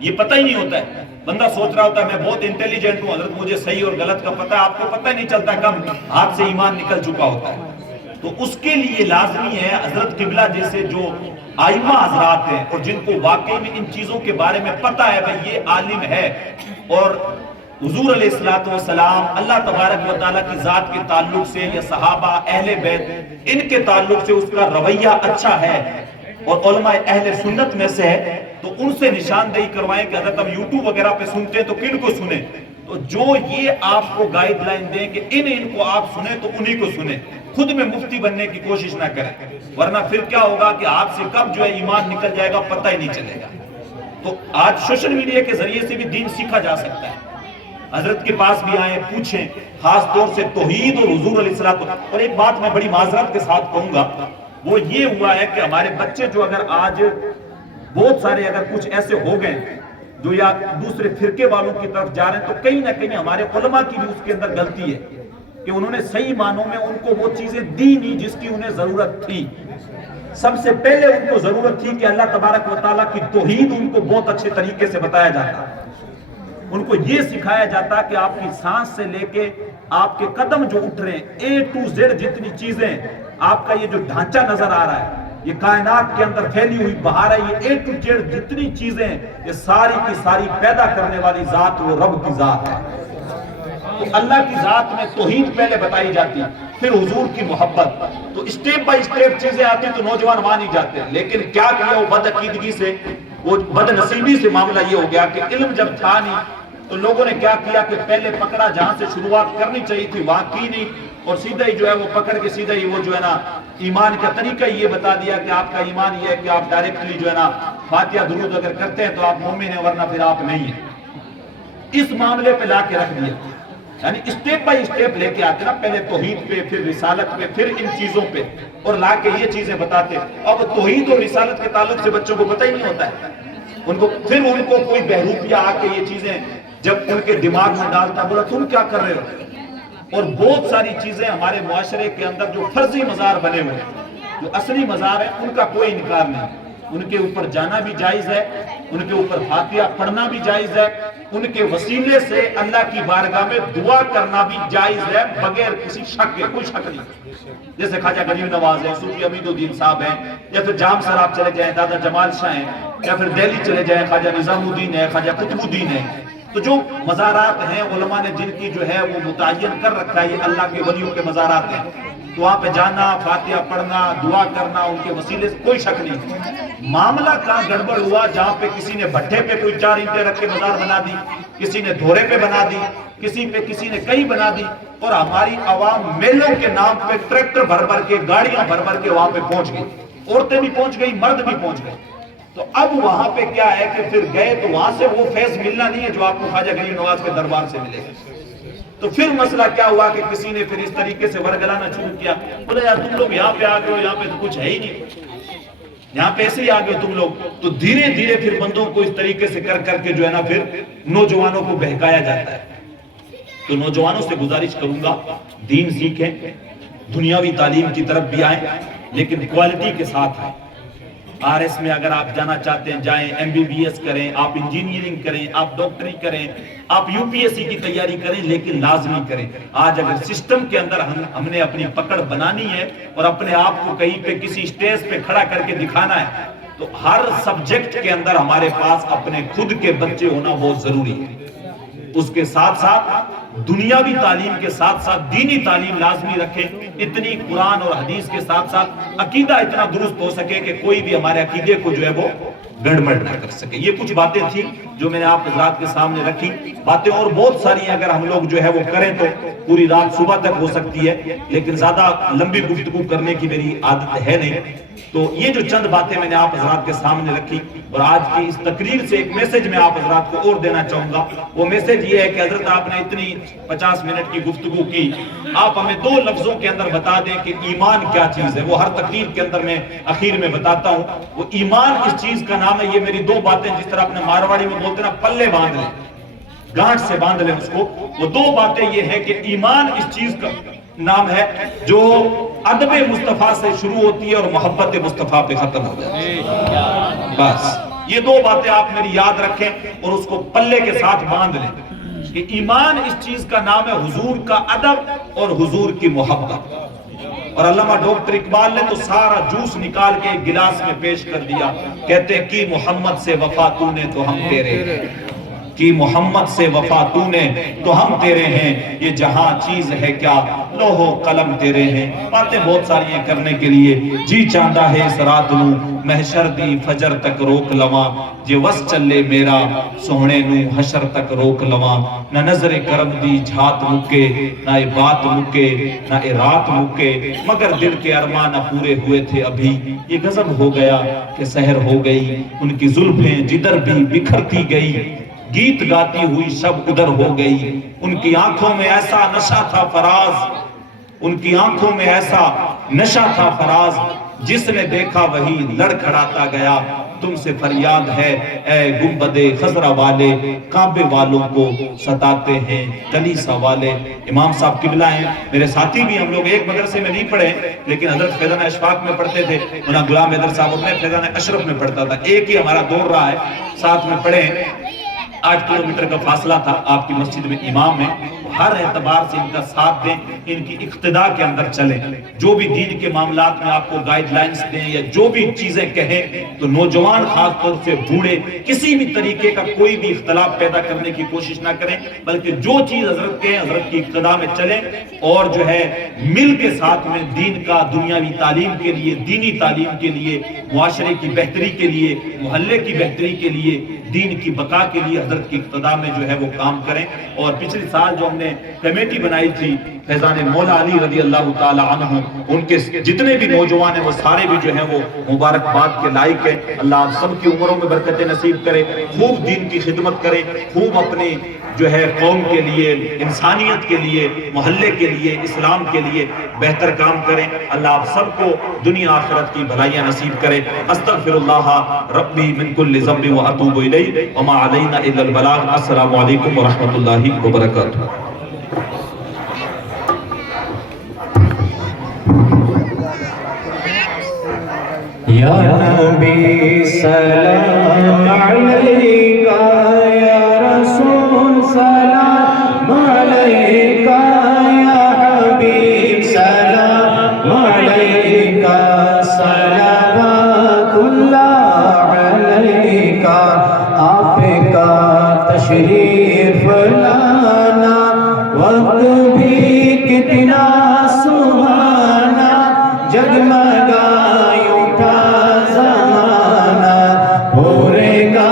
یہ پتہ ہی نہیں ہوتا ہے۔ بندہ سوچ رہا ہوتا ہے میں بہت انٹیلیجنٹ ہوں حضرت، مجھے صحیح اور غلط کا پتہ ہے، آپ کو پتہ ہی نہیں چلتا کب ہاتھ سے ایمان نکل چکا ہوتا ہے۔ تو اس کے لیے لازمی ہے حضرت قبلہ جیسے جو آئمہ حضرات ہیں اور جن کو واقعی میں ان چیزوں کے بارے میں پتہ ہے بھئی یہ عالم ہے، اور حضور علیہ السلام اللہ تبارک و تعالیٰ کی ذات کے تعلق سے یا صحابہ اہل بیت ان کے تعلق سے اس کا رویہ اچھا ہے، اور علماء اہل سنت میں سے ہے، تو ان سے نشاندہی کروائیں کہ حضرت ہم یوٹیوب وغیرہ پہ سنتے ہیں تو کن کو سنیں، تو جو یہ آپ کو گائیڈ لائن دیں کہ ان کو آپ سنیں تو انہی کو سنیں، خود میں مفتی بننے کی کوشش نہ کریں، ورنہ پھر کیا ہوگا کہ آپ سے کب جو ہے ایمان نکل جائے گا پتہ ہی نہیں چلے گا۔ تو آج سوشل میڈیا کے ذریعے سے بھی دین سیکھا جا سکتا ہے، حضرت کے پاس بھی آئیں پوچھیں، خاص طور سے توحید اور حضور علیہ السلام۔ اور ایک بات میں بڑی معذرت کے ساتھ کہوں گا، وہ یہ ہوا ہے کہ ہمارے بچے جو اگر آج بہت سارے اگر کچھ ایسے ہو گئے جو یا دوسرے فرقے والوں کی طرف جا رہے ہیں، تو کہیں نہ کہیں ہمارے علماء کی بھی اس کے اندر غلطی ہے کہ انہوں نے صحیح معنوں میں ان کو وہ چیزیں دی نہیں جس کی انہیں ضرورت تھی۔ سب سے پہلے ان کو ضرورت تھی کہ اللہ تبارک و تعالیٰ کی توحید ان کو بہت اچھے طریقے سے بتایا جاتا، ان کو یہ سکھایا جاتا کہ آپ کی سانس سے لے کے آپ کے قدم جو اٹھ رہے ہیں A to Z جتنی چیزیں، آپ کا یہ جو ڈھانچہ نظر آ رہا ہے، یہ کائنات کے اندر پھیلی ہوئی بہار ہے، یہ A to Z جتنی چیزیں یہ ساری کی ساری پیدا کرنے والی ذات وہ رب کی ذات ہے۔ تو اللہ کی ذات میں توحید پہلے بتائی جاتی، پھر حضور کی محبت، تو اسٹیپ بائی اسٹیپ چیزیں آتی تو نوجوان مان ہی جاتے ہیں۔ لیکن کیا کیا وہ بدعقیدگی سے، وہ بد نصیبی سے معاملہ یہ ہو گیا کہ علم جب تھا نہیں تو لوگوں نے کیا کیا کہ پہلے پکڑا جہاں سے شروعات کرنی چاہیے تھی وہاں کی نہیں، اور سیدھا ہی جو ہے وہ پکڑ کے سیدھا ہی وہ جو ہے نا ایمان کا طریقہ یہ بتا دیا کہ آپ کا ایمان یہ ہے کہ آپ ڈائریکٹلی جو ہے نا فاتحہ درود اگر کرتے ہیں تو آپ مومن ہیں، ورنہ پھر آپ نہیں ہیں۔ اس معاملے پہ لا کے رکھ دیا، یعنی اسٹیپ بائی اسٹیپ لے کے آتے نا، پہلے توحید پہ، پھر رسالت پہ، پھر ان چیزوں پہ، اور لا کے یہ چیزیں بتاتے۔ اب توحید اور رسالت کے تعلق سے بچوں کو پتہ ہی نہیں ہوتا ہے، پھر ان کو کوئی بہروپیہ آ کے یہ چیزیں جب ان کے دماغ میں ڈالتا، بولا تم کیا کر رہے ہو؟ اور بہت ساری چیزیں ہمارے معاشرے کے اندر جو فرضی مزار بنے ہوئے ہیں، جو اصلی مزار ہیں، ان کا کوئی انکار نہیں، ان کے اوپر جانا بھی جائز ہے، ان کے اوپر فاتحہ پڑھنا بھی جائز ہے، ان کے وسیلے سے اللہ کی بارگاہ میں دعا کرنا بھی جائز ہے بغیر کسی شک کے، کوئی شک نہیں۔ جیسے خواجہ غریب نواز ہیں، صوفی امید الدین صاحب ہیں، یا پھر جام سر آپ چلے جائیں دادا جمال شاہ ہیں، یا پھر دہلی چلے جائیں خواجہ نظام الدین ہے، خواجہ قطب الدین ہے، تو جو مزارات ہیں علماء نے جن کی جو ہے وہ متعین کر رکھا ہے یہ اللہ کے ولیوں کے مزارات ہیں، تو وہاں پہ جانا، فاتحہ پڑھنا، دعا کرنا، ان کے وسیلے سے کوئی شک نہیں۔ معاملہ کہاں گڑبڑ ہوا جہاں پہ کسی نے بھٹے پہ کوئی 4 اینٹیں رکھ کے مزار بنا دی، کسی نے دھورے پہ بنا دی، کسی نے کہیں بنا دی، اور ہماری عوام میلوں کے نام پہ ٹریکٹر بھر بھر کے، گاڑیاں بھر بھر کے وہاں پہ پہنچ گئی، عورتیں بھی پہنچ گئی، مرد بھی پہنچ گئے۔ تو اب وہاں پہ کیا ہے کہ پھر گئے تو وہاں سے وہ فیض ملنا نہیں ہے جو آپ کو خواجہ غریب نواز کے دربار سے ملے گا۔ تو پھر مسئلہ کیا ہوا کہ کسی نے پھر اس طریقے سے ورگلانا شروع کیا، بولے یار تم لوگ یہاں پہ آ گئے ہو، یہاں پہ تو کچھ ہے ہی نہیں، یہاں پہ ایسے ہی آ گئے تم لوگ. تو دھیرے دھیرے پھر بندوں کو اس طریقے سے کر کر کے جو ہے نا پھر نوجوانوں کو بہکایا جاتا ہے. تو نوجوانوں سے گزارش کروں گا دین سیکھیں, دنیاوی تعلیم کی طرف بھی آئیں, لیکن کوالٹی کے ساتھ آئیں. آر ایس میں اگر آپ جانا چاہتے ہیں جائیں, ایم بی بی ایس کریں, آپ انجینئرنگ کریں, آپ ڈاکٹری کریں, آپ یو پی ایس سی کی تیاری کریں, لیکن لازمی کریں. آج اگر سسٹم کے اندر ہم نے اپنی پکڑ بنانی ہے اور اپنے آپ کو کہیں پہ کسی سٹیج پہ کھڑا کر کے دکھانا ہے, تو ہر سبجیکٹ کے اندر ہمارے پاس اپنے خود کے بچے ہونا بہت ضروری ہے. اس کے ساتھ ساتھ دنیاوی تعلیم کے ساتھ ساتھ دینی تعلیم لازمی رکھیں. اتنی قرآن اور حدیث کے ساتھ ساتھ عقیدہ اتنا درست ہو سکے کہ کوئی بھی ہمارے عقیدے کو جو ہے وہ گڑبڑ نہ کر سکے. یہ کچھ باتیں تھیں جو میں نے آپ حضرات کے سامنے رکھی. باتیں اور بہت ساری ہیں, اگر ہم لوگ جو ہے وہ کریں تو پوری رات صبح تک ہو سکتی ہے, لیکن زیادہ لمبی گفتگو کرنے کی میری عادت ہے نہیں. تو یہ جو چند باتیں میں نے آپ حضرات کے سامنے رکھی, اور آج کی اس تقریر سے ایک میسج میں آپ حضرات کو اور دینا چاہوں گا. وہ میسج یہ ہے کہ حضرت آپ نے اتنی 50 منٹ کی گفتگو کی, آپ ہمیں 2 لفظوں کے اندر بتا دیں کہ ایمان کیا چیز ہے. وہ ہر تقریر کے اندر میں اخیر میں بتاتا ہوں. وہ ایمان اس چیز کا نام ہے. یہ میری 2 باتیں, جس طرح اپنے مارواڑی میں بولتے ہیں نا, پلے باندھ لیں, گانٹ سے باندھ لیں اس کو. وہ 2 باتیں یہ ہے کہ ایمان اس چیز کا نام ہے جو ادب مصطفیٰ سے شروع ہوتی ہے اور محبت مصطفیٰ پہ ختم ہو جاتی ہے. بس یہ 2 باتیں آپ میری یاد رکھیں اور اس کو پلے کے ساتھ باندھ لیں کہ ایمان اس چیز کا نام ہے حضور کا ادب اور حضور کی محبت. اور علامہ ڈاکٹر اقبال نے تو سارا جوس نکال کے ایک گلاس میں پیش کر دیا. کہتے کی محمد سے وفا تو نے تو ہم تیرے, کی محمد سے وفا تو نے تو ہم تیرے ہیں, یہ جہاں چیز ہے کیا لوح و قلم تیرے ہیں. باتیں بہت ساری ہیں کرنے کے لیے. جی چاندہ ہے اس رات نو محشر دی فجر تک روک لواں, جے وس چلے میرا سوہنے نو حشر تک روک لواں. نہ نظر کرم دی جھات مکے, نہ اے بات مکے, نہ اے رات مکے, مگر دل کے ارمان نہ پورے ہوئے تھے ابھی. یہ غضب ہو گیا کہ سحر ہو گئی, ان کی زلفیں جدھر بھی بکھرتی گئی, گیت گاتی ہوئی شب ادھر ہو گئی. ان کی آنکھوں میں ایسا نشہ تھا فراز, ان کی آنکھوں میں ایسا نشہ تھا فراز, جس نے دیکھا وہی لڑکھڑاتا گیا. تم سے فریاد ہے اے گنبد خضرا والے, کعبے والوں کو ستاتے ہیں کلیسا والے. امام صاحب قبلہ ہیں, میرے ساتھی بھی, ہم لوگ ایک مدرسے میں نہیں پڑھے لیکن حضرت فیضانہ اشفاق میں پڑھتے تھے. مولانا غلام حیدر صاحب اپنے فیضانہ اشرف میں پڑھتا تھا, ایک ہی ہمارا دور رہا ہے, ساتھ میں پڑھے. 8 کلومیٹر کا فاصلہ تھا. آپ کی مسجد میں امام ہیں, ہر اعتبار سے ان کا ساتھ دیں, ان کی اقتداء کے اندر چلیں. جو بھی دین کے معاملات میں آپ کو گائیڈ لائنز دیں یا جو بھی چیزیں کہیں, تو نوجوان خاص طور سے بوڑھے کسی بھی طریقے کا کوئی بھی اختلاف پیدا کرنے کی کوشش نہ کریں, بلکہ جو چیز حضرت کہیں حضرت کی اقتداء میں چلیں, اور جو ہے مل کے ساتھ میں دین کا دنیاوی تعلیم کے لیے, دینی تعلیم کے لیے, معاشرے کی بہتری کے لیے, محلے کی بہتری کے لیے, دین کی بقا کے لیے حضرت کی اقتداء میں جو ہے وہ کام کریں. اور پچھلے سال جو ہم نے کمیٹی بنائی تھی فیضان مولا علی رضی اللہ تعالی عنہ, ان کے جتنے بھی نوجوان ہیں وہ سارے بھی جو ہیں وہ مبارکباد کے لائق ہیں. اللہ آپ سب کی عمروں میں برکتیں نصیب کرے, خوب دین کی خدمت کریں, خوب اپنی جو ہے قوم کے لیے, انسانیت کے لیے, محلے کے لیے, اسلام کے لیے بہتر کام کریں. اللہ آپ سب کو دنیا آخرت کی بھلائیاں نصیب کرے. استغفر اللہ ربی من کل ذنب واتوب الیہ وما علینا الا البلاغ. السلام علیکم ورحمۃ اللہ وبرکاتہ. یا نبی سلام علیکہ, یا رسول سلام علیکہ, یا حبیب سلام علیکہ, صلوات اللہ علیکہ. آپ کا تشریف لانا وقت بھی کتنا سہانا, جگمگائے اٹھا زمانہ, پورے گا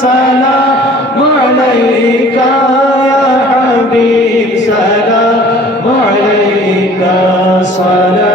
سلام علیکہ یا حبیب سلام علیکہ صلوات